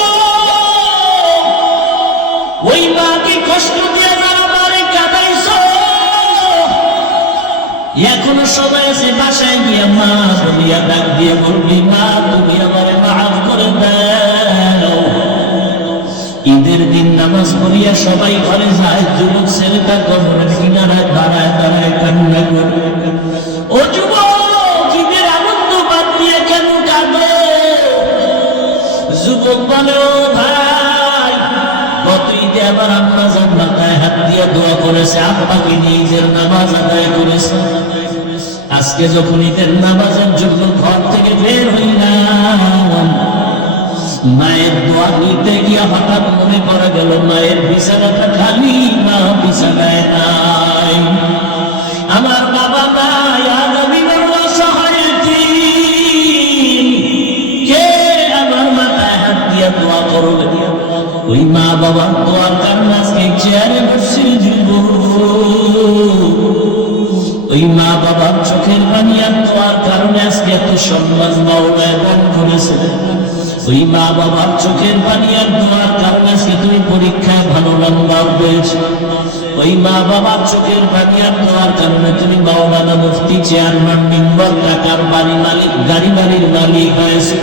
ওই মাকে কষ্ট দিয়ে যারা মারে কাঁদাইছো, এখনো সময় আছে বাসায় গিয়ে মা বলিয়া ডাক দিয়ে বলবি, মা তুমি আমারে মাফ করে দাও। ঈদের দিন নামাজ পড়িয়া সবাই ঘরে যায়, যুবক ছেলেটা কবরের কিনারায় দাঁড়ায় দাঁড়ায় কান্না করে। ও যুবক, ঈদের আনন্দ বাদ দিয়ে কেন কাঁদো? যুবক বলে, ও ভাই, গত ঈদে আবার আম্মা জান মাথায় হাত দিয়ে দোয়া করেছে, আব্বাকে নিয়ে ঈদের নামাজ আদায় করেছে। আজকে যখন ঈদের নামাজের জন্য ঘর থেকে বের হইলাম, মায়ের দোয়া নিতে গিয়ে হঠাৎ মনে পড়ে গেল মায়ের বিছানাটা খালি, মা বিছানায় নাই। আমার বাবা নাই, আর আমি বড় অসহায় এতিম। কে আমার মাথায় হাত দিয়ে দোয়া করবে? ওই মা বাবার দোয়ার কারণে আজকে চেয়ারে বসে দিব। ওই মা বাবার চোখের পানি আর দোয়ার কারণে আজকে এত সম্মান মাওলায় দান করেছে। ওই মা বাবার চোখের পানি আর দোয়ার কারণে আজকে তুমি পরীক্ষায় ভালো নাম্বার পেয়েছো। ওই মা বাবার চোখের পানি আর দোয়ার কারণে তুমি মাওলানা মুফতি, চেয়ারম্যান, মেম্বার, টাকার বাড়ি মালিক, গাড়ি বাড়ির মালিক হয়েছে।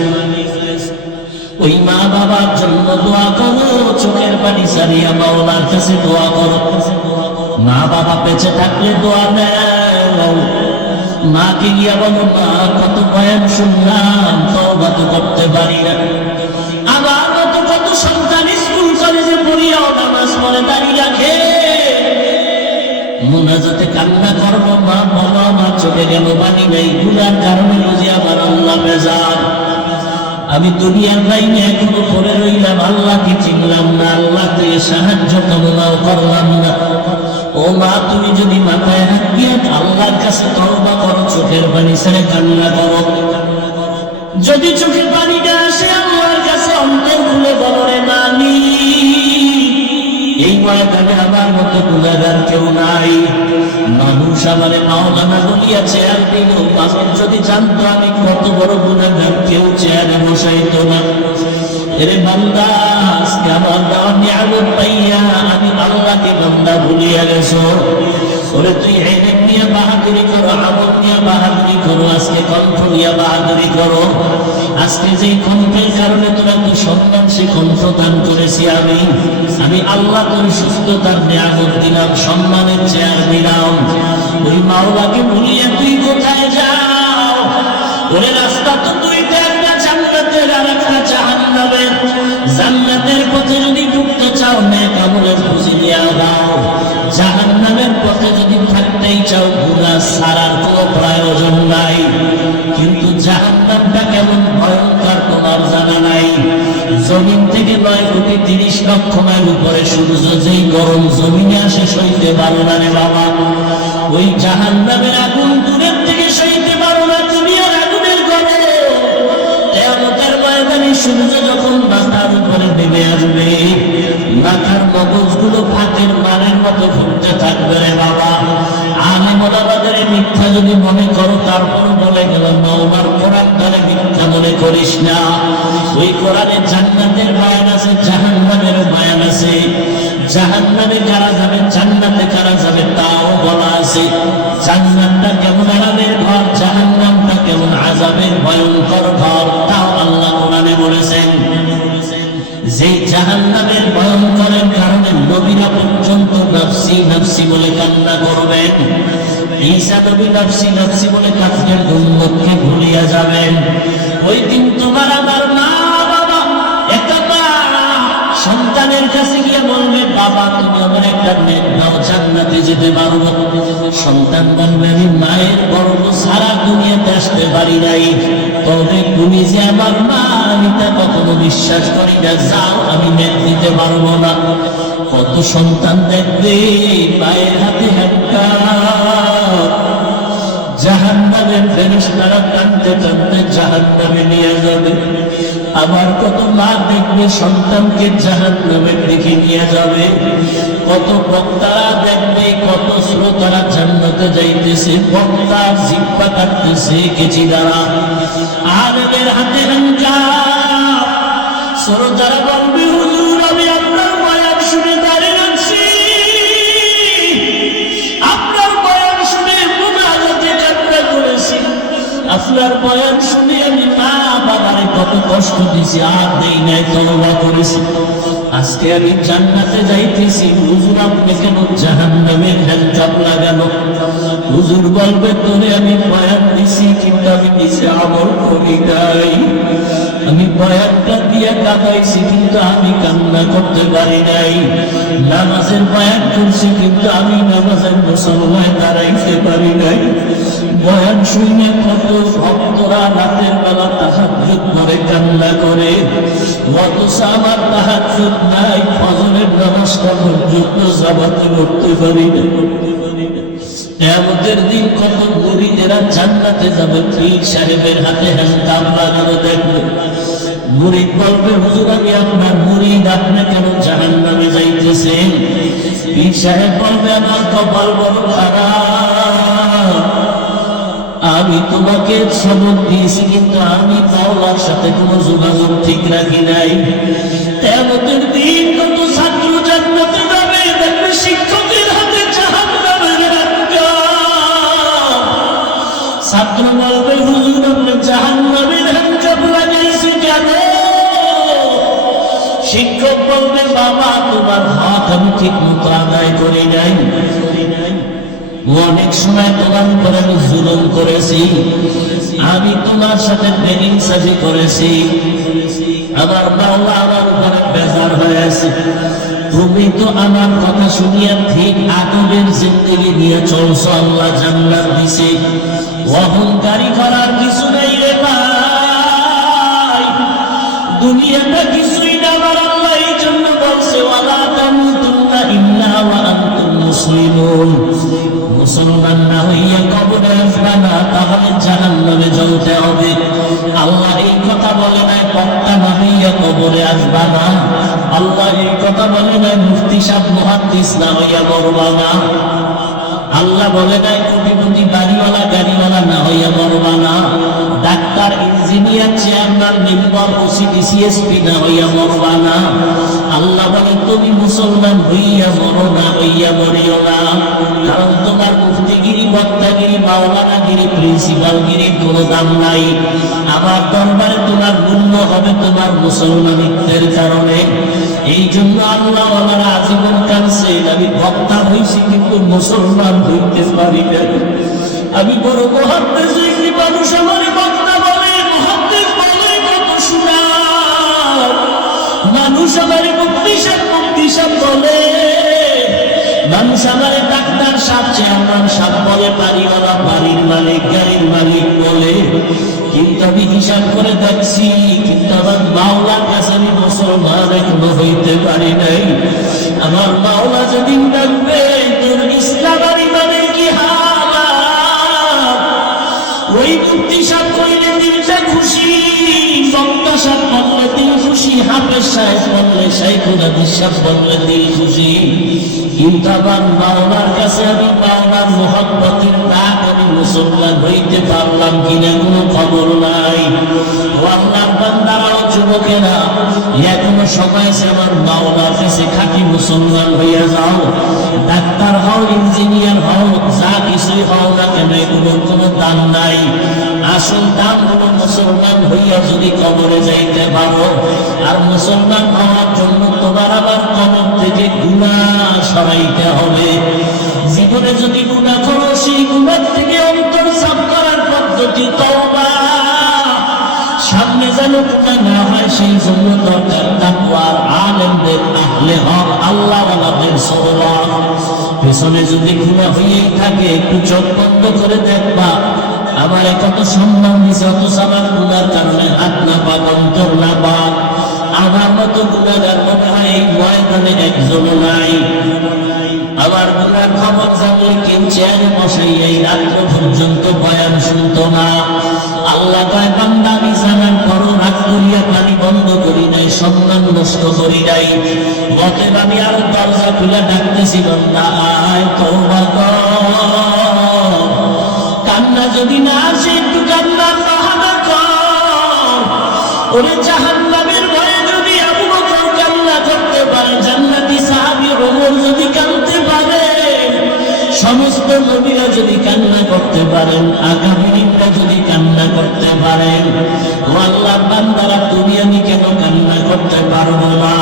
ওই মা বাবার জন্য দোয়া করো, চোখের পানি সারিয়া মাওলার কাছে দোয়া করো। মা বাবা বেঁচে থাকলে দোয়া নেও। মাকে গিয়া বলো, মা কত বয়ান শুনলাম, তওবা তো করতে পারি না। আমার মতো কত সন্তান স্কুল কলেজে পড়িয়াও নামাজ পড়ে দাঁড়িয়ে রাখে। মুনাজাতে কান্না করবো, মা বলো আমার চোখে গেল পানি নেই, গুনার কারণে বুঝি আমার আল্লাহ বেজার। আমি দুনিয়ার লাইনে এখনো পড়ে রইলাম, আল্লাহকে চিনলাম না, আল্লাহ থেকে সাহায্য কামনাও করলাম না। ও মা, তুমি যদি মাথায় হাত দিয়ে আল্লাহর কাছে তওবা করো, চোখের পানি ছেড়ে কান্না করো, যদি চোখের পানিটা আসে আল্লাহর কাছে অন্তর খুলে বলো, রে মানি, এই ময়দানে আমার মতো গুনাহগার কেউ নাই। মানুষ আমারে মাওলানা বলিয়া চেয়ার দিল, মানুষ যদি জানতো আমি কত বড় গুনাহগার, কেউ চেয়ারে বসাইতো না। এরে বান্দা, আজকে আমার দেওয়া নিয়ামত পাইয়া আমি আল্লাহকে বান্দা ভুলিয়া গেছো। ওরে তুই ইলম নিয়ে বাহাদুরি করো, আমল নিয়ে বাহাদুরি করো, আজকে কণ্ঠ নিয়ে বাহাদুরি করো। আজকে যেই কণ্ঠের কারণে তোরা তো সম্মান, সে কণ্ঠ দান করেছি আমি আল্লাহ তোর সুস্থতার নিয়ামত দিলাম, সম্মানের চেয়ার দিলাম। ওই মাওলাকে ভুলিয়া তুই কোথায় যাও? ওরে রাস্তা তো দুইটা, একটা জান্নাতের আর একটা জাহান্নামের। জান্নাতের পথে যদি ঢুকতে চাও, নেক আমলের পুঁজি নিয়ে দাও। জাহান্নামের পথে যদি থাকতেই চাও, গুনাহ ছাড়ার কোনো প্রয়োজন নাই। কিন্তু জাহান্নামটা কেমন ভয়ঙ্কর তোমার জানা নাই। জমিন থেকে 9,30,00,000 মাইল উপরে সূর্য যেই গরম জমিনে আসে, সইতে পারো না রে বাবা। ওই জাহান্নামের আগুন দূরের থেকে সইতে পারো না, তুমি আর আগুনের গরম। কিয়ামতের ময়দানে সূর্য যখন মাথার উপরে নেমে আসবে, মাথার মগজগুলো ফাঁকের মারের মতো ঘুরতে থাকবে রে বাবা। আলেম ওলামাদের মিথ্যা যদি মনে করো, তারপর বলে গেল আমার কোরআন দ্বারা মিথ্যা মনে করিস না। ওই কোরআনে জান্নাতের বয়ান আছে, জাহান্নামের বয়ান আছে। জাহান্নামে কারা যাবে, জান্নাতে কারা যাবে তাও বলা আছে। জান্নাতটা কেমন আরামের ঘর, জাহান্নামের ভয়ঙ্কর ঘর, তাও আল্লাহ কোরআনে বলেছেন। যেই জাহান্নামের ভয়ঙ্করের কারণে নবীরা পর্যন্ত নফসি নফসি বলে কান্না করবেন, ঈসা নবী নফসি নফসি বলে কাফের উম্মতকে ভুলিয়া যাবেন। ওই দিন তোমার আমার মা বাবা একা সন্তানের কাছে গিয়ে বলবে, বাবা তুমি আমার একটা নেক দাও, জান্নাতে যেতে পারবো। সন্তান বলবে, আমি মায়ের গর্ভ সারা দুনিয়াতে আসতে পারি নাই, তবে তুমি যে আমার মা আমি তা কখনো বিশ্বাস করি না, যাও আমি নেক দিতে পারবো না। কত সন্তান দেখবে মায়ের হাতে হ্যান্ডকাপ, জাহান্নামের ফেরেশতারা টানতে টানতে জাহান্নামে নিয়ে যাবে। আবার কত মা দেখবে সন্তানকে জাহান্নামের দিকে নিয়ে যাবে। কত বক্তারা দেখবে, কত শ্রোতারা জান্নাতে যাইতেছে, বক্তা জিহ্বা কাটতেছে কেচি দ্বারা, আর এদের হাতে হ্যান্ডকাপ। শ্রোতারা বলবে, হুজুর আমি আপনার বয়ান শুনে দাঁড়িয়ে আছি, আপনার বয়ান শুনে মুনাজাতে কান্না করেছি, আপনার বয়ান শুনে আমি মা বাবারে কত কষ্ট দিছি, আর দেই নাই, তওবা করেছি। আজকে আমি জান্নাতে যাইতেছি, হুজুর আপনি কেন জাহান্নামের হ্যান্ডকাপ লাগানো? হুজুর বলবে, তোরে আমি বয়ান দিছি কিন্তু আমি নিজে আমল করি নাই, আমি বয়ানটা দিয়ে কাঁদাইছি কিন্তু আমি কান্না করতে পারি নাই, নামাজের বয়ান করছি কিন্তু আমি নামাজের মুসলমায় দাঁড়াইতে পারি নাই। বয়ান শুনে কত ভক্তরা রাতের বেলা তাহাজ্জুদ করে কান্না করে, অথচ আমার তাহাজ্জুদ নাই, ফজরের নামাজটা পর্যন্ত জামাতে পড়তে পারি না। কিয়ামতের দিন কত মুরিদেরা জান্নাতে যাবে, পীর সাহেবের হাতে হ্যান্ডকাপ লাগানো দেখবে। মুরিদ বলবে, হুজুর আমি আপনার মুরিদ, আপনি কেন জাহান্নামে যাইতেছেন? পীর সাহেব বলবে, আমার কপাল বড় খারাপ, আমি তোমাকে সবক দিয়েছি কিন্তু আমি মাওলার সাথে কোনো যোগাযোগ ঠিক রাখি নাই। কিয়ামতের দিন কত ছাত্র জান্নাতে যাবে, দেখবে শিক্ষকের হাতে জাহান্নামের হ্যান্ডকাপ। ছাত্র বলবে, হুজুর আপনি জাহান্নামের হ্যান্ডকাপ লাগাইছেন কেন? শিক্ষক বলবে, বাবা তোমার হক আমি ঠিক মতো আদায় করি নাই, অনেক সময় তোমার উপরে আমি জুলুম করেছি, আমি তোমার সাথে বেইনসাফি করেছি, আমার মাওলা আমার উপরে বেজার হয়ে আছে। তুমি তো আমার কথা শুনিয়া ঠিক আদবের জিন্দেগি নিয়ে চলছো, আল্লাহ জান্নাত দিছে, অহংকারী করার কিছু নেই রে ভাই, দুনিয়াটা কিছুই না। আমার আল্লাহ এই জন্য বলছে, ওয়ালা তামুতুন্না ইল্লা ওয়া আনতুম মুসলিমুন, মুসলমান না হইয়া কবরে আসবা না, তাহলে জাহান্নামে জ্বলতে হবে। আল্লাহ এই কথা বলে নাই বক্তা না হইয়া কবরে আসবা না, আল্লাহ এই কথা বলে নাই মুফতি সাহেব মুহাদ্দিস না হইয়া মরবা না, আল্লাহ বলে নাই কোটিপতি বাড়িওয়ালা গাড়িওয়ালা না হইয়া মরবা না, doctor engineer chairman member OC DC SP না হইয়া মরবা না। আল্লাহ বলে তুমি মুসলমান হইয়া মরো না, হইয়া মরিও না, কারণ তোমার মুফতিগিরি বক্তাগিরি মাওলানাগিরি প্রিন্সিপালগিরির কোনো দাম নাই। আমার দরবারে তোমার মূল্য হবে তোমার মুসলমানিত্বের কারণে। এই জন্য আল্লাহ আমার আজীবন কাঁদছে, আমি বক্তা হইছি কিন্তু মুসলমান হইতে পারি না। আমি বড় মুহাদ্দিস হইছি, মানুষ আমার বক্তা বলে, মুহাদ্দিস বলে কত সুনাম, মানুষ আমার মুফতি সাহেব বলে, মানুষ আমার ডাক্তার সাহেব চেয়ারম্যান সাহেব বলে, বাড়িওয়ালা বাড়ির মালিক গাড়ির মালিক বলে, কিন্তু আমি হিসাব করে দেখছি কিন্তু আমার মাওলার কাছে আমি মুসলমান এখনো হইতে পারি নাই। আমার মাওলা যেদিন ডাকবে তোর ইসলাম আর ইমানের কি হালাত, ওই মুফতি সাহেব কইলে দিলটা খুশি, বক্তা সাহেব বললে দিল খুশি, হাফেজ সাহেব বললে শাইখুল হাদিস সাহেব বললে দিল খুশি, কিন্তু আমার মাওলার কাছে আমি মাওলার মুহাব্বতের ডাক আমি মুসলমান হইতে পারলাম কিনা কোনো খবর নাই। ও আল্লাহর বান্দারা ও যুবকেরা, এখনো সময় আছে, আমার মাওলার কাছে খাঁটি মুসলমান হইয়া যাও। ডাক্তার হও, ইঞ্জিনিয়ার হও, যা কিছুই হও না কেন এগুলোর কোনো দাম নাই। আসল দাম হলো মুসলমান হইয়া যদি কবরে যাইতে পারো। আর মুসলমান হওয়ার জন্য তোমার আবার কবর থেকে গুনাহ সরাইতে হবে। জীবনে যদি গুনাহ করো, সেই গুনাহ থেকে অন্তর সাফ করার পদ্ধতি তওবা। সামনে যেন গুনাহ না হয়, সেই জন্য দরকার তাকওয়া। আলেমদের, আহলে হক, আল্লাহওয়ালাদের সওয়াব। পেছনে যদি গুনাহ হয়েই থাকে, একটু চোখ বন্ধ করে দেখবা, আমার কত সম্মান দিছে, অথচ আমার গুনার কারণে হাত না পাক, অন্তর না পাক। আমার মতো গুনাহগার মনে হয় এই ময়দানে একজনও নাই। আমার গুনার খবর জানলে কেউ চেয়ারে বসাইয়া এই রাত্র পর্যন্ত বয়ান শুনতো না। আল্লাহ কয়, বান্দা আমি জানার পরও রাগ করিয়া পানি বন্ধ করি নাই, সম্মান নষ্ট করি নাই। অতএব আমি আরো দরজা খুলে ডাকতেছি, বান্দা আয় তওবা কর। কান্না যদি না আসে, একটু কান্নার বাহানা কর। ওরে জাহান্নামের ভয়ে যদি আবু বকর কান্না করতে পারে, জান্নাতি সাহাবী ওমর যদি কাঁদতে পারে, সমস্ত নবীরা যদি কান্না করতে পারেন, আগামীরা যদি কান্না করতে পারেন, ও আল্লাহর বান্দারা তুমি আমি কেন কান্না করতে পারবো না?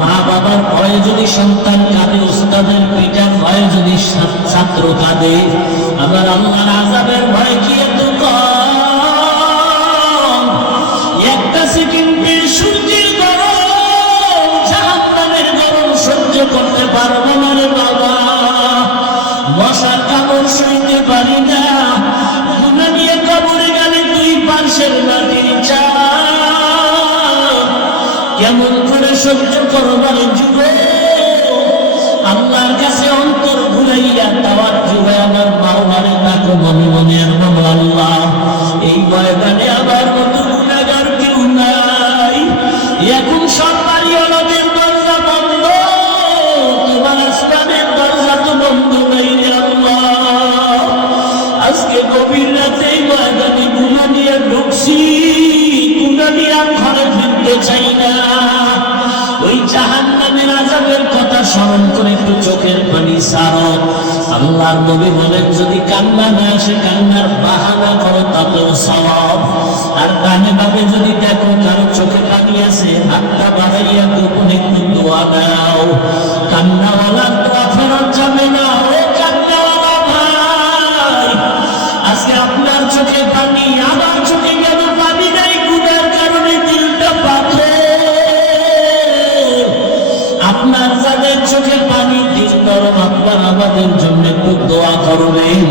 মা বাবার ভয়ে যদি সন্তান কাঁদে, উস্তাদের পিটার ভয়ে যদি ছাত্র কাঁদে, আবার আল্লাহর আযাবের ভয় কি এত কম? একটা সেকেন্ডের সূর্যের গরম, জাহান্নামের গরম সহ্য করতে পারবো না রে বাবা। মশার কামড় সইতে পারি না। গুনাহ নিয়ে কবরে গেলে দুই পাশের মাটির চাপ কেমন করে সহ্য করবার যুগে? আল্লাহর কাছে অন্তর ঘুরাইয়া দেওয়ার যুগে আমার মাওলারে ডাকো মনে মনে, আর বলো আল্লাহ, এই ময়দানে আমার মতো গুনাহগার কেউ নাই। এখন সব বাড়িওয়ালাদের দরজা বন্ধ, তোমার আসমানের দরজা তো বন্ধ নাই রে আল্লাহ। আজকে গভীর রাতে ময়দানে গুনাহ নিয়ে ঢুকছি, গুনাহ নিয়ে ঘরে ফিরতে চাই না। ওই জাহান্নামের আযাবের কথা স্মরণ করে একটু চোখের পানি ছাড়ো। আল্লাহর নবী বলেন, যদি কান্না না আসে, কান্নার বাহানা করো, তাতেও সওয়াব। আর ডানে বামে যদি দেখো কারো চোখে পানি আছে, হাতটা বাড়াইয়া গোপনে একটু দোয়া দাও। কান্নাওয়ালার দোয়া ফেরত যাবে না। ও কান্নাওয়ালা ভাই, আজকে আপনার চোখে পানি, আমার চোখে কেন পানি নাই? গুনার কারণে দিলটা পাথর। আপনার যাদের চোখে পানি, দিল নরম, আপনার আমাদের জন্য একটু দোয়া করবেন।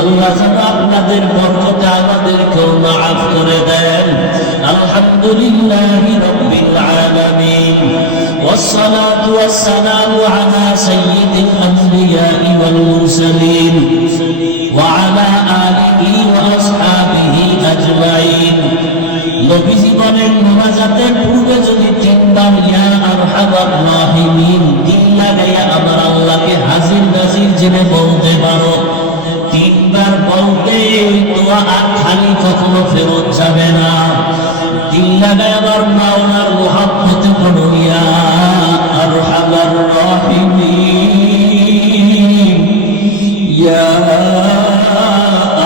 আল্লাহ যেন আপনাদের বরকতে আমাদেরকেও মাফ করে দেন। আলহামদুলিল্লাহি রাব্বিল আলামিন, والصلاة والسلام على سيد الأنبياء والمرسلين وعلى آله وأصحابه أجمعين। নবীজি বলেন, নামাজের পূর্বে যদি তিনবার ইয়া আরহামার রাহিমিন দিল লাগাইয়া আমার আল্লাহকে হাজির নাজির জেনে বলতে পারো, তিনবার বলতে ওই দোয়া আর খালি কখনো ফেরত যাবে না। দিল লাগায় আমার মাওলার মুহাব্বতে পড়ো, ইয়া আরহামার রাহিমিন, ইয়া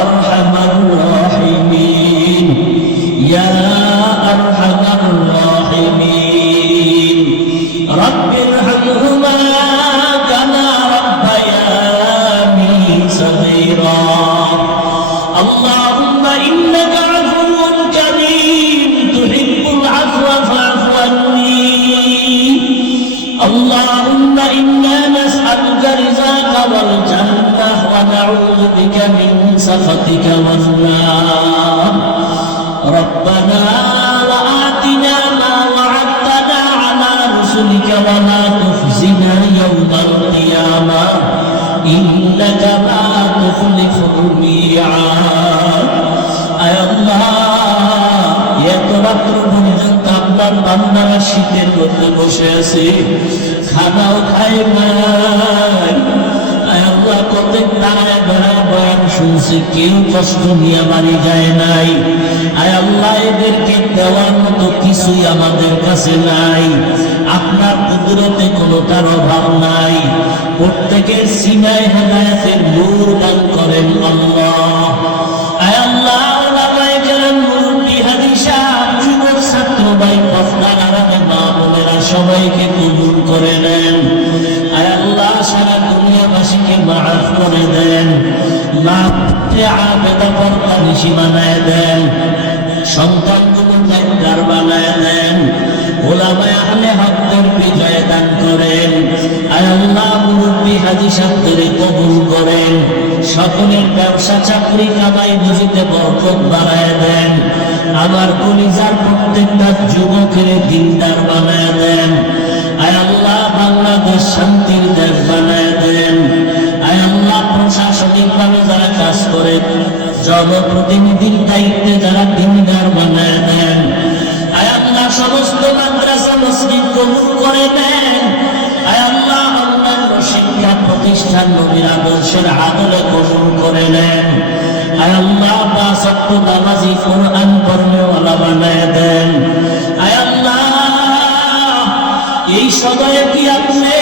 আরহামার রাহিমিন, ইয়া আরহামার রাহিমিন। রব্বিরহামহুমা কামা রাব্বায়ানি সগীরা। আল্লাহুম্মা ইন্নাকা আফুউন কারীম তুহিব্বুল আফওয়া ফা'ফু আন্নী। আল্লাহুম্মা ইন্না নাসআলুকা রিযাকা ওয়াল জান্নাহ ওয়া নাউযু বিকা মিন সাখাতিকা ওয়ান নার। ربنا وآتنا ما وعدتنا على رسلك ولا تخزنا يوم القيامة إنك لا تخلف الميعاد। أي الله এত রাত্র পর্যন্ত আপনার বান্দারা শীতের মধ্যে বসে আছে, খানাও খায় নাই। আল্লাহ কত দাঁড়ায় বেড়ায় বয়ান শুনছে, কেউ কষ্ট নিয়ে বাড়ি যায় নাই। আয় আল্লাহ, এদেরকে দেওয়ার মতো কিছুই আমাদের কাছে নাই। আপনার কুদরতে কোনোটার অভাব নাই। প্রত্যেকের সিনায় হেদায়েতের নূর দান করেন আল্লাহ। আয় আল্লাহ, মসজিদে আবেদা পর্দা নিশি বানায় দেন, সন্তানগুলো নেককার বানায় দেন, ওলামায়ে আহলে হকদের বিজয় দান করেন। আয় আল্লাহ মুরব্বী হাজী সাহেবদের কবুল করেন, সকলের ব্যবসা চাকরি কামাই রুজিতে বরকত বাড়ায় দেন, আমার কলিজার প্রত্যেকটা যুবকের দিনদার বানায় দেন। আয় আল্লাহ বাংলাদেশ শান্তির দেশ বানায় দেন। আয় আল্লাহ প্রশাসনিকভাবে যারা কাজ করে, জনপ্রতিনিধির দায়িত্বে যারা দিনদার বানায় দেন। আয় আল্লাহ সমস্ত মাদ্রাসা মসজিদ কবুল করে নেন। আয় আল্লাহ অন্যান্য শিক্ষা প্রতিষ্ঠান নবীর আদর্শের আদলে কবুল করে নেন। আয় আল্লাহ ৫ ওয়াক্ত নামাজি কোরআন পড়নেওয়ালা বানায় দেন। আয় আল্লাহ এই সময়ে কি আপনি